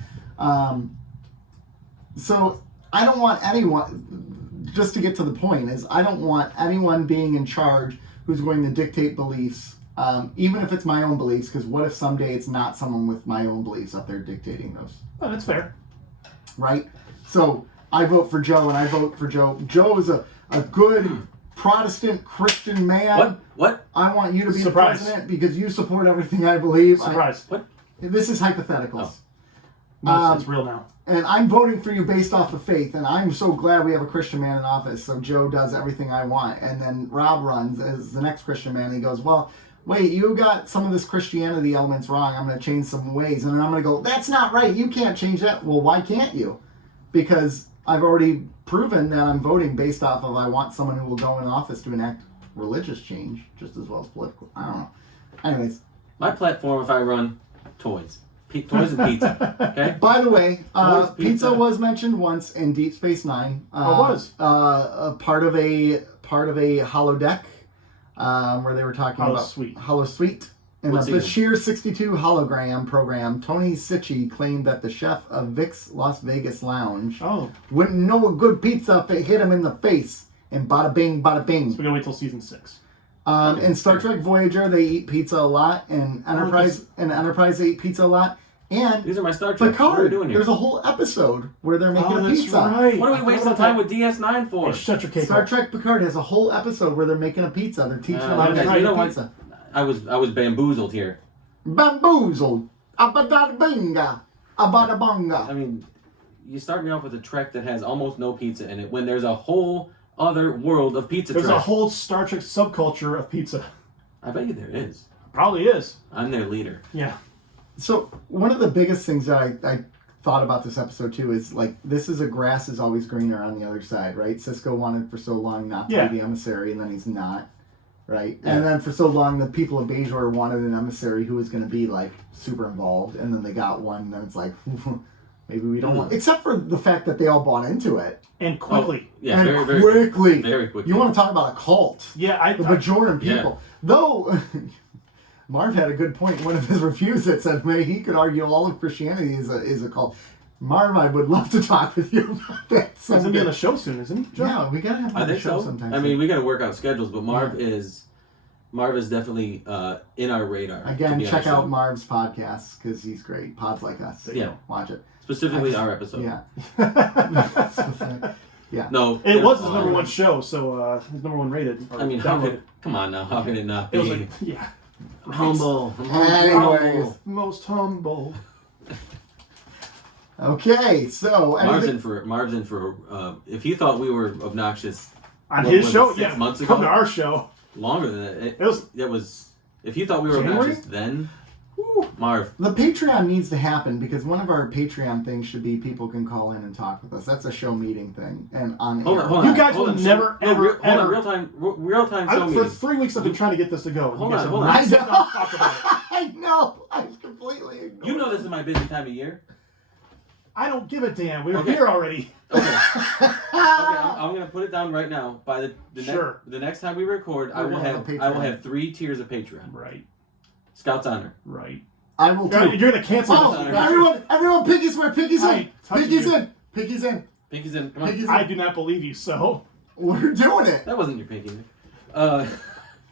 So I don't want anyone, just to get to the point, is I don't want anyone being in charge who's going to dictate beliefs, even if it's my own beliefs, because what if someday it's not someone with my own beliefs up there dictating those? Oh, that's fair. Right? So I vote for Joe, and I vote for Joe. Joe is a good Protestant Christian man. What? I want you to be Surprise. the president because you support everything I believe. Surprise. This is hypotheticals. No, it's real now. And I'm voting for you based off of faith, and I'm so glad we have a Christian man in office, so Joe does everything I want. And then Rob runs as the next Christian man, and he goes, well, wait, you got some of this Christianity elements wrong. I'm going to change some ways. And then I'm going to go, that's not right. You can't change that. Well, why can't you? Because I've already proven that I'm voting based off of I want someone who will go in office to enact religious change just as well as political. I don't know. Anyways. My platform, if I run, toys. Toys and pizza. Okay? By the way, Toys, pizza pizza. was mentioned once in Deep Space Nine. It was a part of a holodeck where they were talking about Holosuite. In What the Bashir 62 hologram program, Tony Sitchy claimed that the chef of Vic's Las Vegas Lounge wouldn't know a good pizza if it hit him in the face. And bada bing, bada bing. So we're gonna wait till season 6. In Star Trek Voyager, they eat pizza a lot. In Enterprise, they eat pizza a lot. And These are my Star Trek. Picard, What are we doing here? there's a whole episode where they're making a that's pizza. right. What are we wasting time with DS9 for? Hey, shut your cake Star up. Trek Picard has a whole episode where they're making a pizza. They're teaching them how to okay, make you know a what? pizza. I was bamboozled here. Bamboozled. Abadabinga. Abadabanga. I mean, you start me off with a Trek that has almost no pizza in it when there's a whole other world of pizza. There's Trek. a whole Star Trek subculture of pizza. I bet you there is. Probably is. I'm their leader. Yeah. So one of the biggest things that I thought about this episode too is like this is a grass is always greener on the other side, right? Cisco wanted for so long not to be the emissary, and then he's not, right? Yeah. And then for so long the people of Bajor wanted an emissary who was going to be like super involved, and then they got one, and then it's like maybe we don't want, except for the fact that they all bought into it. And quickly. Yeah, And very, very quickly. Very quickly. You want to talk about a cult? Yeah, The Bajoran people. Though Marv had a good point in one of his reviews that said maybe he could argue all of Christianity is a cult. Marv, I would love to talk with you about that. He's going to be on the show soon, isn't he? Yeah, we got to have him I on the think show so. sometime. I mean, we got to work out schedules, but Marv is Marv is definitely in our radar. Again, check out Marv's podcasts because he's great. Pods Like Us. Yeah. Watch it. Specifically our episode. Yeah. Yeah. No. It was his number one show, so his number one rated. I mean, come on now. How can it not be? It was like, yeah. Humble. Anyways. Most humble. Okay, so Marv's in for if he thought we were obnoxious on his show, 6 months ago, come to our show. Longer than that. It was if you thought we were January? obnoxious then, Marv. the Patreon needs to happen because one of our Patreon things should be people can call in and talk with us. That's a show meeting thing, and on Hold on. You guys will never, ever, ever. Real time show For meeting. 3 weeks, I've been trying to get this to go. Hold You guys on. have not I sit know. down and talk about it. I know. I was completely ignored. You know this is my busy time of year. I don't give a damn. We were Okay. here already. Okay. I'm gonna put it down right now. By Sure. the next time we record, I We're will gonna have have a I will Patreon. have 3 tiers of Patreon. Right. Scout's honor. Right. I will too. You're gonna cancel Oh, this. everyone, piggies where piggies I in. ain't touching Piggies you. in. Piggies in. Pinky's in. Come on. Piggies in. I do not believe you. So We're doing it. That wasn't your pinky.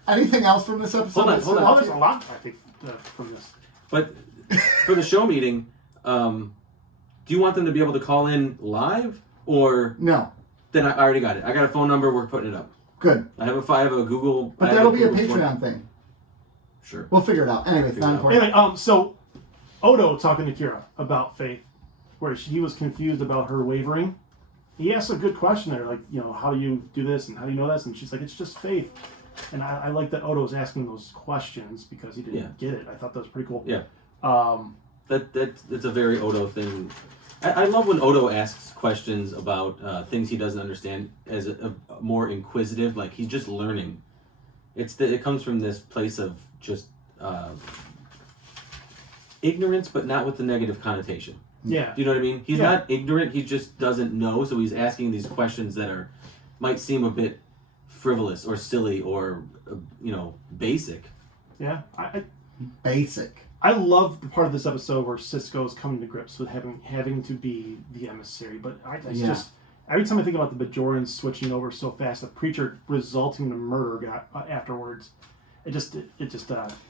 Anything else from this episode? Hold on. oh, there's a lot I think from this. But for the show meeting, do you want them to be able to call in live, or No. then I already got it. I got a phone number. We're putting it up. Good. I have a Google. But I have that'll be a Google form. Patreon thing. Sure. We'll figure it out. Anyway, it's not important. Anyway, so Odo talking to Kira about faith, where he was confused about her wavering. He asked a good question there, like, how do you do this and how do you know this? And she's like, it's just faith. And I like that Odo was asking those questions because he didn't get it. I thought that was pretty cool. Yeah. That's a very Odo thing. I love when Odo asks questions about things he doesn't understand as a more inquisitive, like he's just learning. It comes from this place of just ignorance, but not with the negative connotation. Yeah. Do you know what I mean? He's not ignorant, he just doesn't know, so he's asking these questions that might seem a bit frivolous or silly or basic. Yeah. Basic. I love the part of this episode where Sisko's coming to grips with having to be the emissary, but just every time I think about the Bajorans switching over so fast, the preacher resulting in a murder afterwards, it just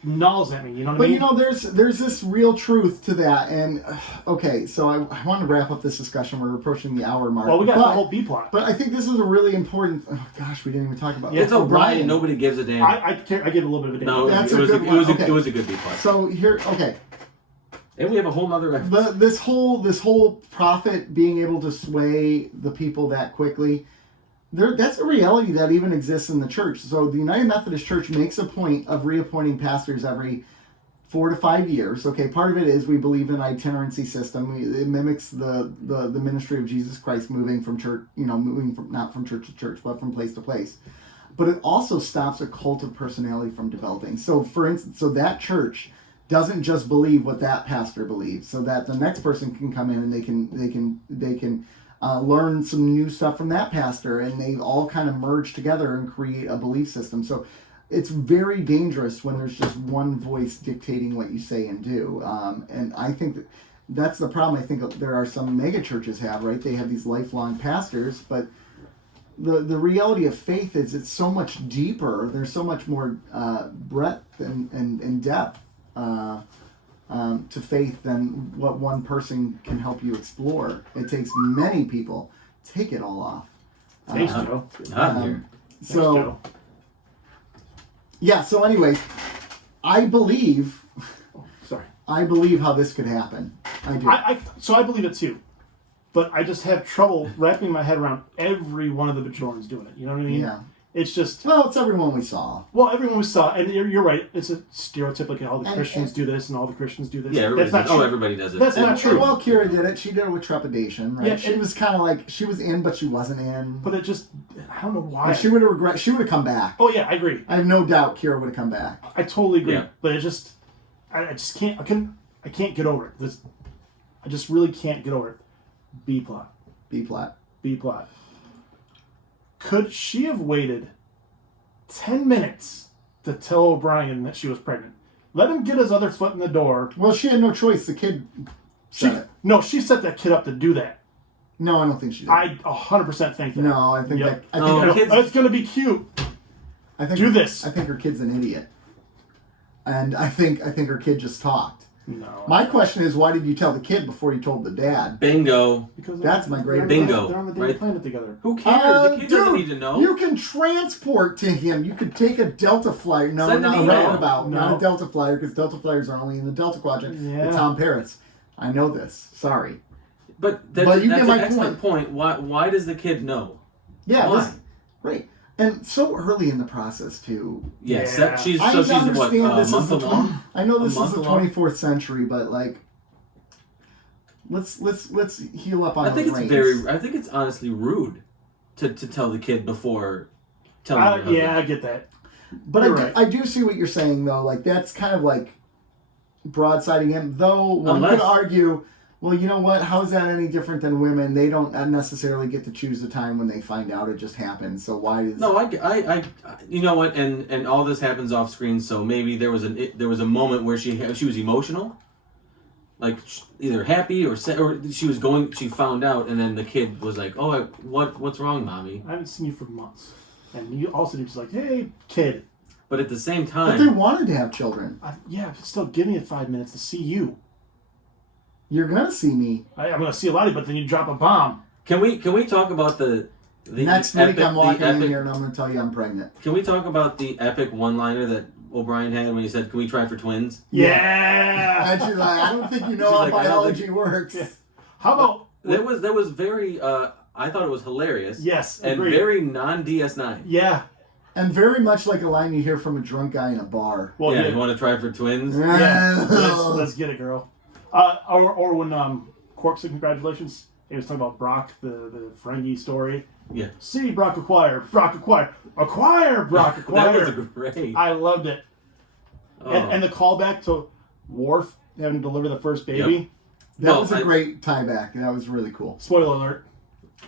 gnaws at me. You know what I mean? But there's this real truth to that, and okay, so I want to wrap up this discussion. We're approaching the hour mark. Well, we got the whole B plot. But I think this is a really important. Oh gosh, we didn't even talk about. It's O'Brien. Nobody gives a damn. I give a little bit of a damn. No, That's it was a good B plot. So here, okay. And we have a whole nother. This whole prophet being able to sway the people that quickly. That's a reality that even exists in the church. So the United Methodist Church makes a point of reappointing pastors every 4 to 5 years. Okay, part of it is we believe in an itinerancy system. It mimics the ministry of Jesus Christ, moving from church, moving from not from church to church, but from place to place. But it also stops a cult of personality from developing. So, for instance, that church doesn't just believe what that pastor believes, so that the next person can come in and they can learn some new stuff from that pastor, and they all kind of merge together and create a belief system. So it's very dangerous when there's just one voice dictating what you say and do. And I think that's the problem. I think there are some mega churches have, right? They have these lifelong pastors, but the reality of faith is it's so much deeper. There's so much more breadth and depth to faith than what one person can help you explore. It takes many people. Take it all off. Thanks, Joe. Not here. Thanks, Joe. Yeah, so anyway, I believe how this could happen. I do. So I believe it too. But I just have trouble wrapping my head around every one of the Bajorans doing it. You know what I mean? Yeah. It's just... Well, it's everyone we saw. Well, everyone we saw, and you're right, it's a stereotype, like all the Christians do this and all the Christians do this. Yeah, everybody does it. That's not true. Well, Kira did it. She did it with trepidation, right? Yeah, she was kind of like, she was in, but she wasn't in. But it just, I don't know why. She would have come back. Oh, yeah, I agree. I have no doubt Kira would have come back. I totally agree. Yeah. But it just, I just can't, I can't get over it. I just really can't get over it. B plot. B plot. Could she have waited 10 minutes to tell O'Brien that she was pregnant? Let him get his other foot in the door. Well, she had no choice. The kid said it. No, she set that kid up to do that. No, I don't think she did. I 100% think that. No, I think Yep. that... I think It's going to be cute. I think do this. I think her kid's an idiot, and I think her kid just talked. No. My question is, why did you tell the kid before you told the dad? Bingo. Because That's my great bingo. They're on the daily Right. planet together. Who cares? The kid doesn't Dude, need to know. You can transport to him. You could take a Delta flyer. No, Send an not a email. roundabout. No. Not a Delta flyer, because Delta flyers are only in the Delta Quadrant. Yeah. With Tom Paris. I know this. Sorry. But But that's you get an my excellent point. Why does the kid know? Yeah, Why? listen. Right. And so early in the process, too. Yes, Yeah. she's I what, understand this is month the along? I know A this is month the along? 24th century, but like, let's heal up on I think the it's reins. I think it's honestly rude to tell the kid before telling your husband. Yeah, I get that. But You're right. I do see what you're saying, though. Like, that's kind of like broadsiding him. Though one Unless- could argue, well, you know what? How is that any different than women? They don't necessarily get to choose the time when they find out. It just happens. So why is... No, I you know what? And all this happens off screen. So maybe there was a moment where she was emotional, like either happy or sad, or she found out, and then the kid was like, "Oh, what's wrong, mommy?" I haven't seen you for months. And you also just like, hey, kid. But at the same But they time, wanted to have children. Yeah, still give me 5 minutes to see you. You're going to see me. I'm going to see a lot of you, but then you drop a bomb. can we talk about the Next epic, week I'm walking the in epic, here and I'm going to tell you I'm pregnant. Can we talk about the epic one-liner that O'Brien had when he said, "Can we try for twins?" Yeah. And she's like, I don't think you know She's how like, I don't biology think- works. Yeah. How about... That was very. I thought it was hilarious. Yes, and agreed. very non-DS9. Yeah. And very much like a line you hear from a drunk guy in a bar. Well, yeah, yeah. you want to try for twins? Yeah. Let's get it, girl. Or when Quark said congratulations, he was talking about Brock, the Ferengi story. Yeah. See, Brock acquire, Brock acquire, acquire, Brock acquire. That was great. I loved it. Oh. And the callback to Worf having to deliver the first baby. Yep. That was a great tie back. That was really cool. Spoiler alert.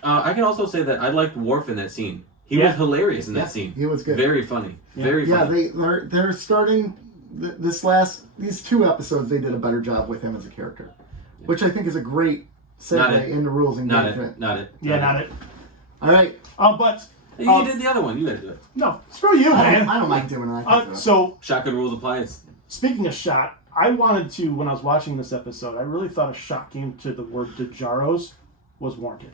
I can also say that I liked Worf in that scene. He Yeah. was hilarious in that scene. He was good. Very funny. Yeah. Very Yeah, funny. they're starting these 2 episodes. They did a better job with him as a character, which I think is a great Not segue it. into rules and Not engagement. it. Not it. Yeah, not it. All right. But You did the other one. You gotta do it. no, screw you, man. I don't mind doing it. I can do it. So Shotgun rules apply. It's speaking of shot, I wanted to, when I was watching this episode, I really thought a shot came to the word Dejaros was warranted.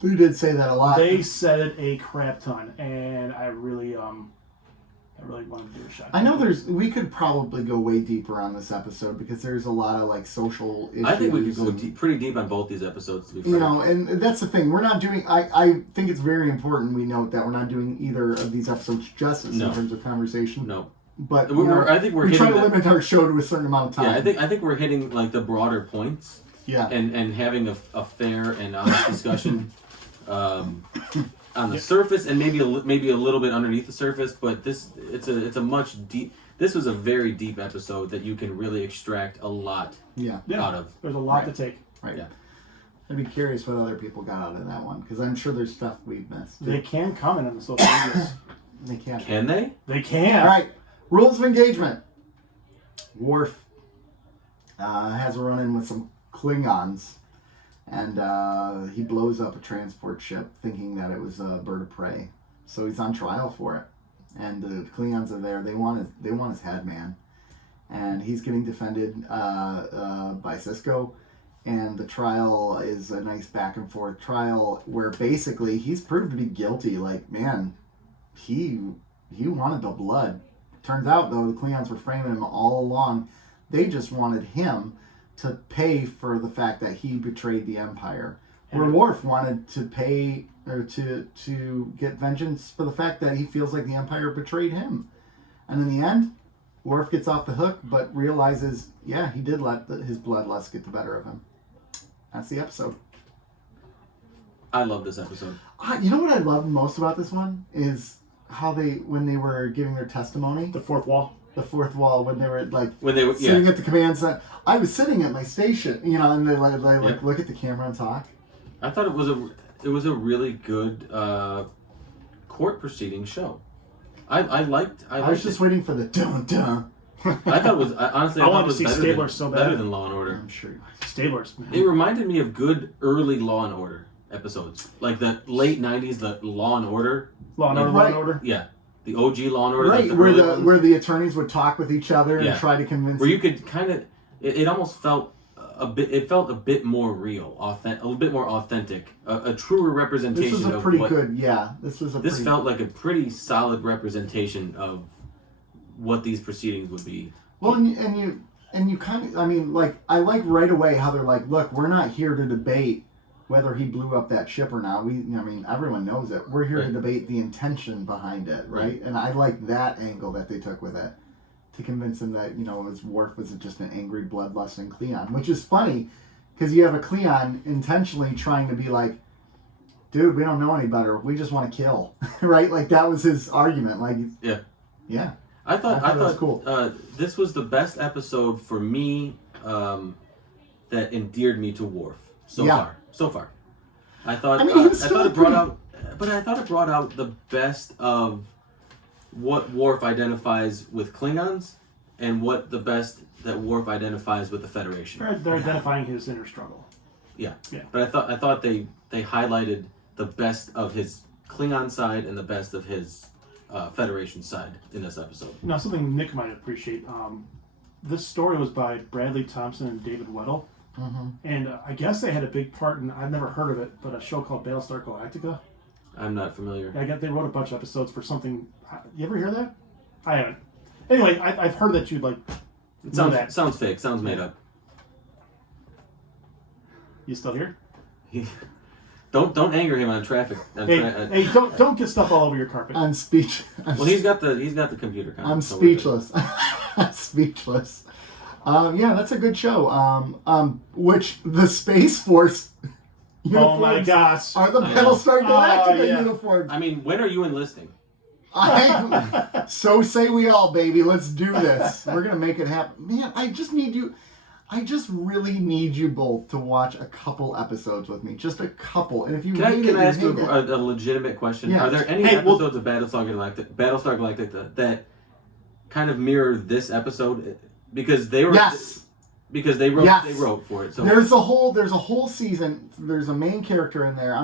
You did say that a lot. They said it a crap ton, and I really wanted to do a shot. I know we could probably go way deeper on this episode because there's a lot of like social issues. I think we could go and, pretty deep on both these episodes. To be fair. You know, and that's the thing. We're not doing. I think it's very important we note that we're not doing either of these episodes justice No. in terms of conversation. No. But I think we're we try hitting to the- limit our show to a certain amount of time. Yeah, I think we're hitting like the broader points. Yeah. And having a fair and honest discussion on the surface and maybe a little bit underneath the surface, but this was a very deep episode that you can really extract a lot out of. There's a lot to take. Right. Yeah. I'd be curious what other people got out of that one because I'm sure there's stuff we've missed. They can comment on the social medias. They can't. Can they? They can. All right. Rules of engagement. Worf has a run-in with some Klingons, and he blows up a transport ship thinking that it was a bird of prey. So he's on trial for it, and the Klingons are there. They want his head, man, and he's getting defended by Cisco. And the trial is a nice back and forth trial where basically he's proved to be guilty. Like, man, he wanted the blood. Turns out, though, the Klingons were framing him all along. They just wanted him to pay for the fact that he betrayed the Empire. Where Worf wanted to pay, or to get vengeance for the fact that he feels like the Empire betrayed him. And in the end, Worf gets off the hook, but realizes, yeah, he did let his bloodlust get the better of him. That's the episode. I love this episode. You know what I loved most about this one is how when they were giving their testimony, The fourth wall. the fourth wall, when they were sitting at the command center. I was sitting at my station, and they look at the camera and talk. I thought it was a really good court proceeding show. I liked was just waiting for the dun dun. I thought it was honestly. I thought wanted it was to see better Stabler than, so bad. better than Law and Order. I'm sure. Stablers, man. It reminded me of good early Law and Order episodes, like the late '90s, the Law and Order. Law and Like, Order, Law right. and Order. Yeah, the OG Law and Order, right? like the Where early the ones, where the attorneys would talk with each other and try to convince. where you could kind of, it almost felt a bit. It felt a bit more real, a little bit more authentic, a truer representation. This was a pretty good. Yeah, this was a. This felt like a pretty solid representation of what these proceedings would be. Well, and you kind of, I mean, like, I like right away how they're like, look, we're not here to debate whether he blew up that ship or not. I mean, everyone knows it. We're here to debate the intention behind it, right? And I like that angle that they took with it to convince him that, his Worf was just an angry, bloodlusting Klingon, which is funny because you have a Klingon intentionally trying to be like, dude, we don't know any better. We just want to kill, right? Like, that was his argument. Like, yeah. I thought that was cool. This was the best episode for me that endeared me to Worf so far. I thought it brought out the best of what Worf identifies with Klingons and what the best that Worf identifies with the Federation. They're identifying his inner struggle. Yeah. But I thought they highlighted the best of his Klingon side and the best of his Federation side in this episode. Now, something Nick might appreciate. This story was by Bradley Thompson and David Weddle. Mm-hmm. And I guess they had a big part in, I've never heard of it, but a show called Battlestar Galactica. I'm not familiar. They wrote a bunch of episodes for something. You ever hear that? I haven't. Anyway, I've heard that you'd like. It sounds fake. Sounds made up. You still here? Don't anger him on traffic. Hey, don't get stuff all over your carpet. I'm speechless. Well, he's got the computer. I'm speechless. I'm speechless. Yeah, that's a good show. Which the Space Force uniforms oh my gosh, are the Battlestar Galactica uniforms. I mean, when are you enlisting? So say we all, baby. Let's do this. We're gonna make it happen. Man, I just really need you both to watch a couple episodes with me. Just a couple. And if you can I ask you a legitimate question? Yeah. Are there any episodes of Battlestar Galactica that kind of mirror this episode? Because they were they wrote for it. So there's a whole season. There's a main character in there.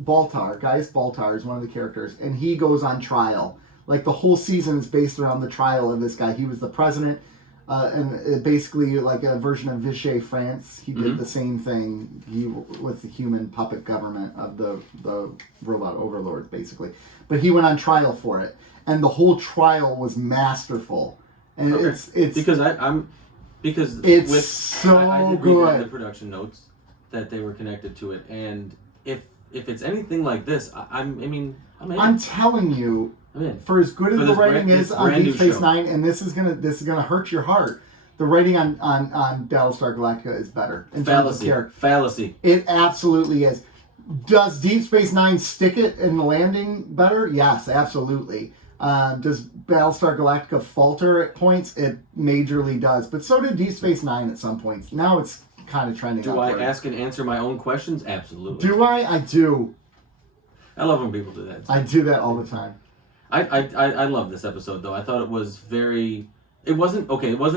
Baltar. Gaius Baltar is one of the characters, and he goes on trial. Like, the whole season is based around the trial of this guy. He was the president. And basically, like a version of Vichy France, he did the same thing with the human puppet government of the robot overlord, basically. But he went on trial for it, and the whole trial was masterful. And it's because I did read the production notes that they were connected to it, and if it's anything like this, I'm telling you. For as good as the writing is on Deep Space Nine, and this is gonna hurt your heart, the writing on Battlestar Galactica is better in terms of character. Fallacy. It absolutely is. Does Deep Space Nine stick it in the landing better? Yes, absolutely. Does Battlestar Galactica falter at points? It majorly does, but so did Deep Space Nine at some points. Now it's kind of trending. Do upward. I ask and answer my own questions? Absolutely. Do I? I do. I love when people do that. I do that all the time. I love this episode though. I thought it was very. It wasn't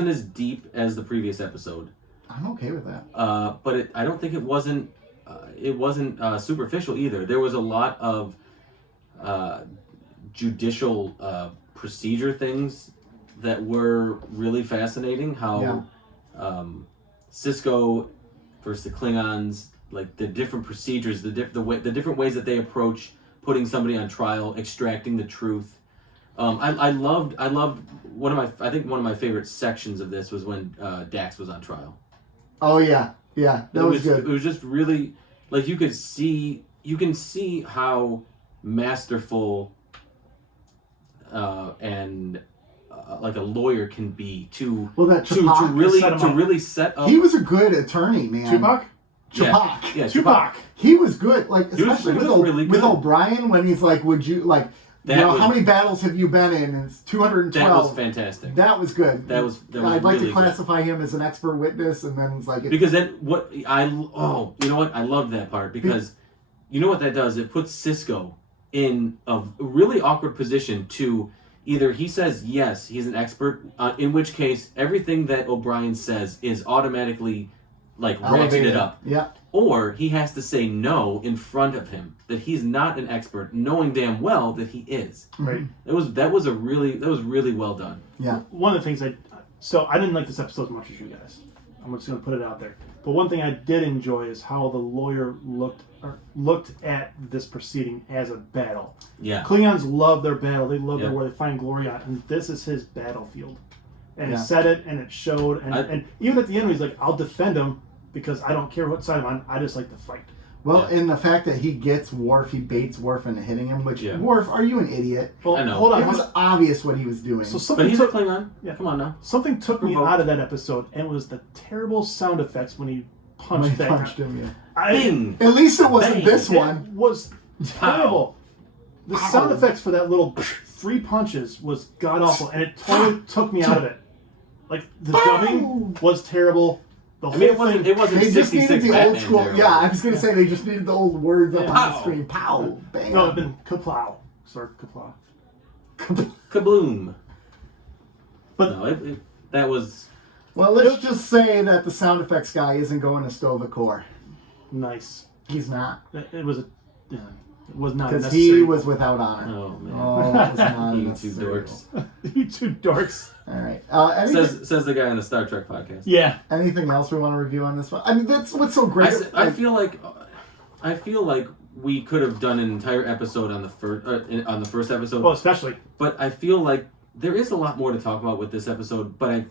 as deep as the previous episode. I'm okay with that. But I don't think it wasn't. It wasn't superficial either. There was a lot of judicial procedure things that were really fascinating. How Cisco versus the Klingons, like the different procedures, the different ways that they approach putting somebody on trial, extracting the truth. I loved one of my favorite sections of this was when Dax was on trial. Oh yeah, that was good. It was just really, like, you can see how masterful and like a lawyer can be to really set up. He was a good attorney, man. Tupac. Yeah, Tupac. He was good, like, especially with O'Brien when he's like, "Would you like? How many battles have you been in?" And it's 212. That was fantastic. That was good. That was I'd like really to classify him as an expert witness, and then it's like because then you know what, I love that part because you know what that does? It puts Cisco in a really awkward position to either he says yes, he's an expert, in which case everything that O'Brien says is automatically like ratchet Elevate it it. up. Yeah. Or he has to say no in front of him, that he's not an expert, knowing damn well that he is. Right. That was really well done. Yeah. One of the things I didn't like this episode as much as you guys. I'm just going to put it out there. But one thing I did enjoy is how the lawyer looked at this proceeding as a battle. Yeah. Klingons love their battle. They love where they find glory on, and this is his battlefield. And he said it, and it showed. And even at the end, he's like, "I'll defend him because I don't care what side I'm on. I just like to fight." Well, in the fact that he gets Worf, he baits Worf into hitting him, which, Worf, are you an idiot? Well, I know. Hold on. It was obvious what he was doing. So But he's a Klingon. Yeah, come on now. Something took me out of that episode, and it was the terrible sound effects when he punched that guy. him, Bing! At least it wasn't Bang. this It one. was terrible. The sound effects for that little 3 punches was god awful, and it totally took me out of it. Like the dubbing was terrible. The whole thing. It wasn't They just 66 needed the Batman old school. terrible. Yeah, I was going to say they just needed the old words up on the screen. Pow! Bang! No, it'd been kaplow. Sorry, kaplow. Kabloom. But No, that was... Well, let's just say that the sound effects guy isn't going to stow the core. nice. He's not. It was not Because necessary. he was without honor. Oh, man. Oh, it was not You two necessary. dorks. You two dorks. All right. Says the guy on the Star Trek podcast. Yeah. Anything else we want to review on this one? I mean, that's what's so great. I feel like we could have done an entire episode on the first episode. Well, especially. But I feel like there is a lot more to talk about with this episode. But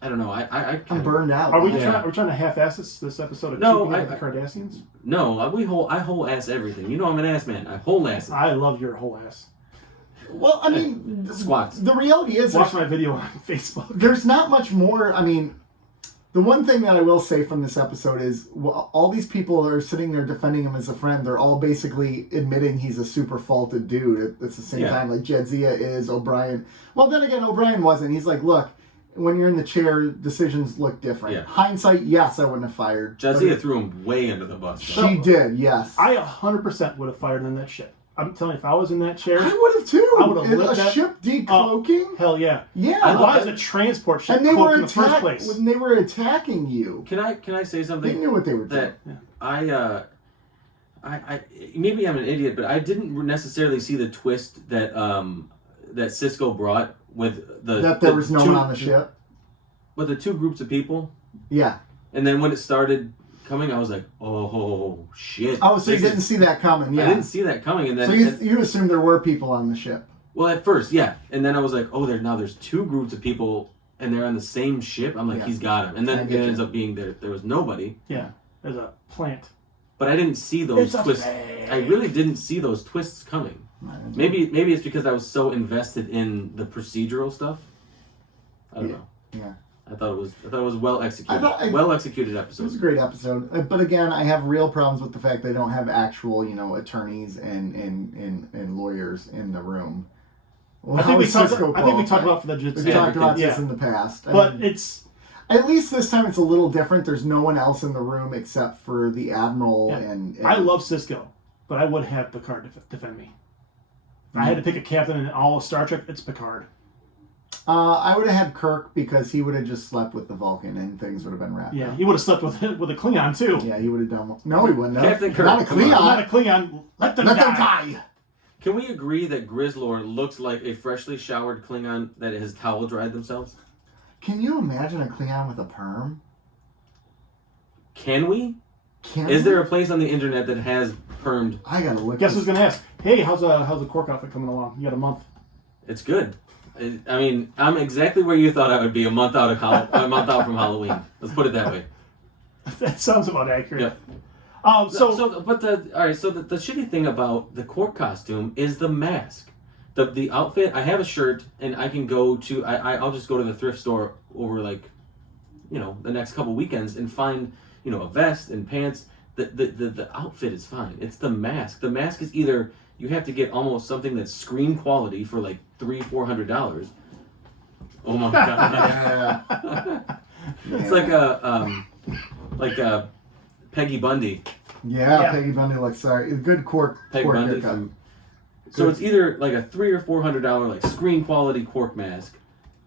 I don't know. I'm burned out. Are we Yeah. trying to half-ass this episode of No, Keeping Up with the Cardassians? No, I whole ass everything. You know I'm an ass man. I whole ass it. I love your whole ass. Well, I mean, Squats. the reality is Watch my video on Facebook. there's not much more. I mean, the one thing that I will say from this episode is all these people are sitting there defending him as a friend. They're all basically admitting he's a super faulted dude at the same time. Like Jadzia is, O'Brien. Well, then again, O'Brien wasn't. He's like, look, when you're in the chair, decisions look different. Yeah. Hindsight, yes, I wouldn't have fired. Jadzia threw him way under the bus. She did, yes. I 100% would have fired in that ship. I'm telling you, if I was in that chair, I would have too. I would have lit a that ship decloaking. hell yeah. Yeah. Why is a transport ship And they cloaked were in the first place? when they were attacking you. Can I say something? They knew what they were doing. That I maybe I'm an idiot, but I didn't necessarily see the twist that that Cisco brought with That there was no one on the ship. With the two groups of people. Yeah. And then when it started coming, I was like, oh shit. Oh, so you didn't see that coming? Yeah. I didn't see that coming, and then so you assumed there were people on the ship. well, at first, yeah, and then I was like, oh, there's two groups of people, and they're on the same ship. I'm like, he's got him, and then it ends up being there was nobody. Yeah, there's a plant. But I didn't see those twists. I really didn't see those twists coming. Maybe it's because I was so invested in the procedural stuff. I don't know. Yeah. I thought it was well executed. Well executed episode. It was a great episode, but again, I have real problems with the fact they don't have actual, attorneys and lawyers in the room. Well, I think we talked about for the We've talked about this in the past, but it's at least this time it's a little different. There's no one else in the room except for the admiral and I love Cisco, but I would have Picard defend me. If I had to pick a captain in all of Star Trek, it's Picard. I would have had Kirk because he would have just slept with the Vulcan and things would have been wrapped. Yeah, he would have slept with a Klingon too. Yeah, he would have done. No, he wouldn't have. Captain Kirk, Not a Klingon. Not a Klingon. Let them die. Can we agree that Grizzlor looks like a freshly showered Klingon that has towel dried themselves? Can you imagine a Klingon with a perm? Can we? Is there a place on the internet that has permed? I gotta look. Guess who's gonna ask? Hey, how's the cork outfit coming along? You got a month. It's good. I mean, I'm exactly where you thought I would be a month out from Halloween. Let's put it that way. That sounds about accurate. Yep. The shitty thing about the Quark costume is the mask. The outfit, I have a shirt and I can go to I'll just go to the thrift store over the next couple weekends and find, a vest and pants. The outfit is fine. It's the mask. The mask is either you have to get almost something that's screen quality for like $300-$400. Oh my god. It's like a Peggy Bundy. Yeah, Peggy Bundy looks sorry. Good Quark Bundy haircut. So it's either like a $300 or $400 like screen quality Quark mask,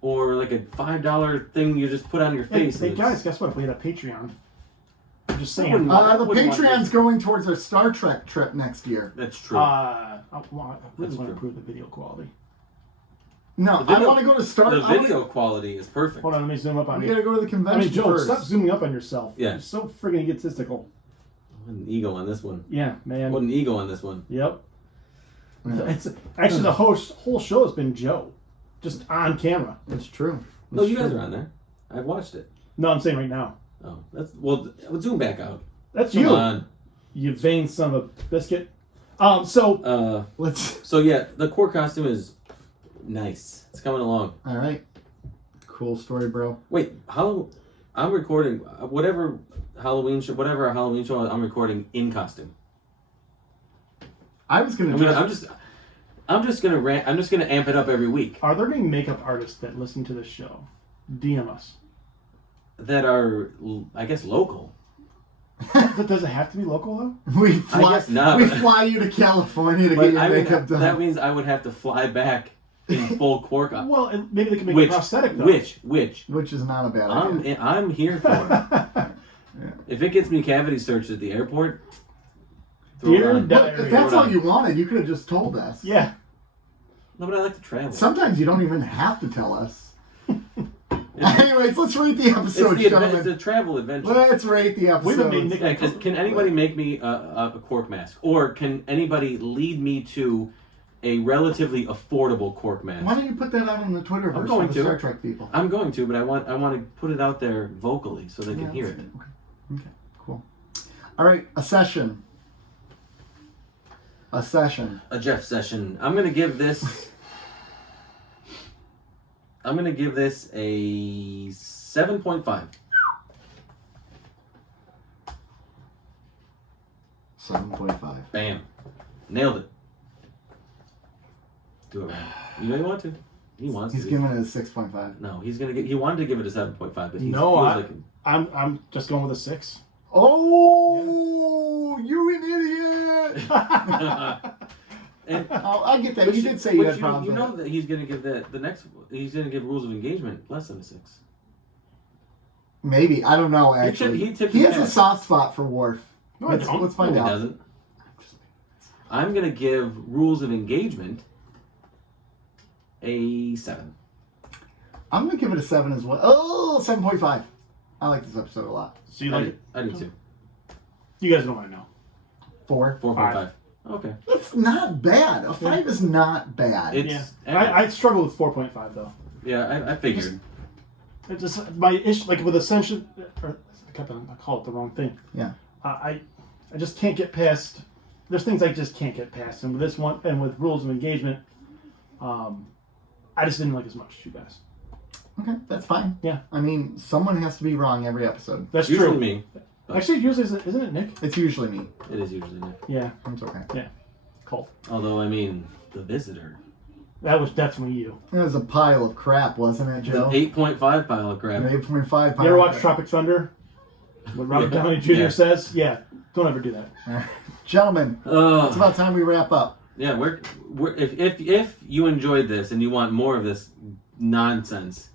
or like a $5 thing you just put on your face. Hey guys, guess what? If we had a Patreon, I'm just saying. wouldn't- The wouldn't want Patreon's this. going towards our Star Trek trip next year. That's true. I really That's want to true. improve the video quality. No, The I video- want to go to Star. the video quality is perfect. Hold on, let me zoom up on We you. gotta go to the I convention mean, Joe, first. stop zooming up on yourself. Yeah. You're so friggin' egotistical. What an ego on this one. Yeah, man. What an ego on this one. Yep. Yeah. It's actually the whole show has been Joe, just on camera. It's true. No, you guys are on there. I've watched it. No, I'm saying right now. Oh, that's well. Zoom back out. That's Come you. on. You vain son of a biscuit. So Let's. So yeah, the core costume is nice. It's coming along. All right. Cool story, bro. Wait, I'm recording whatever Halloween show, I'm recording in costume. I was gonna. I'm just gonna amp it up every week. are there any makeup artists that listen to this show? DM us. That are, I guess, local. But does it have to be local though? We fly. guess not, we but- fly you to California to But get your makeup done. that means I would have to fly back in full quark. Well, and maybe they can make a prosthetic though. Which Which is not a bad idea. I'm here for. If it gets me cavity searched at the airport, throw it Dear on. Diary. But if that's Throw it all on. you wanted, you could have just told us. Yeah. No, but I like to travel. Sometimes you don't even have to tell us. Anyways, let's rate the episode, It's gentlemen. the travel adventure. Let's rate the We haven't made episode. Nick- Yeah, can anybody make me a cork mask, or can anybody lead me to a relatively affordable cork mask? Why don't you put that out in the Twitterverse I'm going for the to. Star Trek people? I'm going to, but I want to put it out there vocally so they can hear it. Okay, cool. All right, Accession. A Jeff session. I'm gonna give this a 7.5. 7.5. Bam, nailed it. Do it right. You know you want to. He wants He's to. giving it a 6.5. No, he's gonna get. He wanted to give it a 7.5, but he No, feels I- like. I'm just going with a 6. Oh, you an idiot! And Oh, I get that. but You did say you had but problems you with know it. that he's gonna give the next. He's gonna give Rules of Engagement less than a 6. Maybe. I don't know, actually. He tipped He his has a hat. soft spot for Worf. No, I don't. Let's find No, he out. doesn't. I'm gonna give Rules of Engagement a 7. I'm going to give it a 7 as well. Oh, 7.5. I like this episode a lot. So you like it? I do too. You guys don't want to know. 4. 4.5. Okay. It's not bad. A 5 is not bad. It's Yeah. I struggle with 4.5 though. yeah. I figured. It just my issue, like with Ascension, or I call it the wrong thing. Yeah. I just can't get past. There's things I just can't get past, and with this one, and with Rules of Engagement, I just didn't like as much as you guys. Okay, that's fine. Yeah. I mean, someone has to be wrong every episode. That's Usually true. me. Actually, usually isn't it Nick? It's usually me. It is usually me. Yeah, It's okay. Colt. Although I mean, the Visitor. That was definitely you. It was a pile of crap, wasn't it, It's Joe? an 8.5 pile of crap. An 8.5 pile You ever of watch crap. Tropic Thunder? What Robert Yeah. Downey Jr. Yeah. says? Yeah, don't ever do that. Gentlemen, it's about time we wrap up. Yeah, if you enjoyed this and you want more of this nonsense,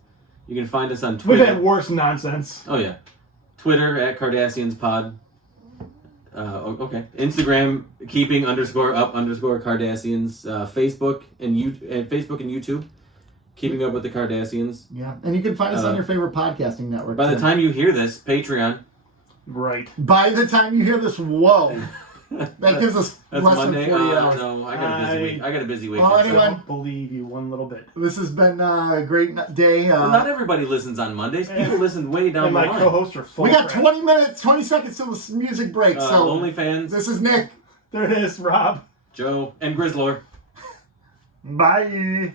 you can find us on We've Twitter. had worse nonsense. Oh yeah, Twitter at Cardassians Pod. Okay, Instagram keeping_up_Cardassians. Facebook and YouTube, keeping up with the Cardassians. Yeah. And you can find us on your favorite podcasting network. By the too. time you hear this, Patreon. Right. By the time you hear this, whoa. That gives us That's less Monday. than 40 Oh hours. no, I got a busy week. I got a busy week. Well, myself. anyway. Don't believe you one little bit. This has been a great day. Well, not everybody listens on Mondays. People listen way down And the my line. co-hosts are full. we got crap. 20 minutes, 20 seconds till this music break. So OnlyFans, this is Nick. There it is, Rob. Joe, and Grizzlor. Bye.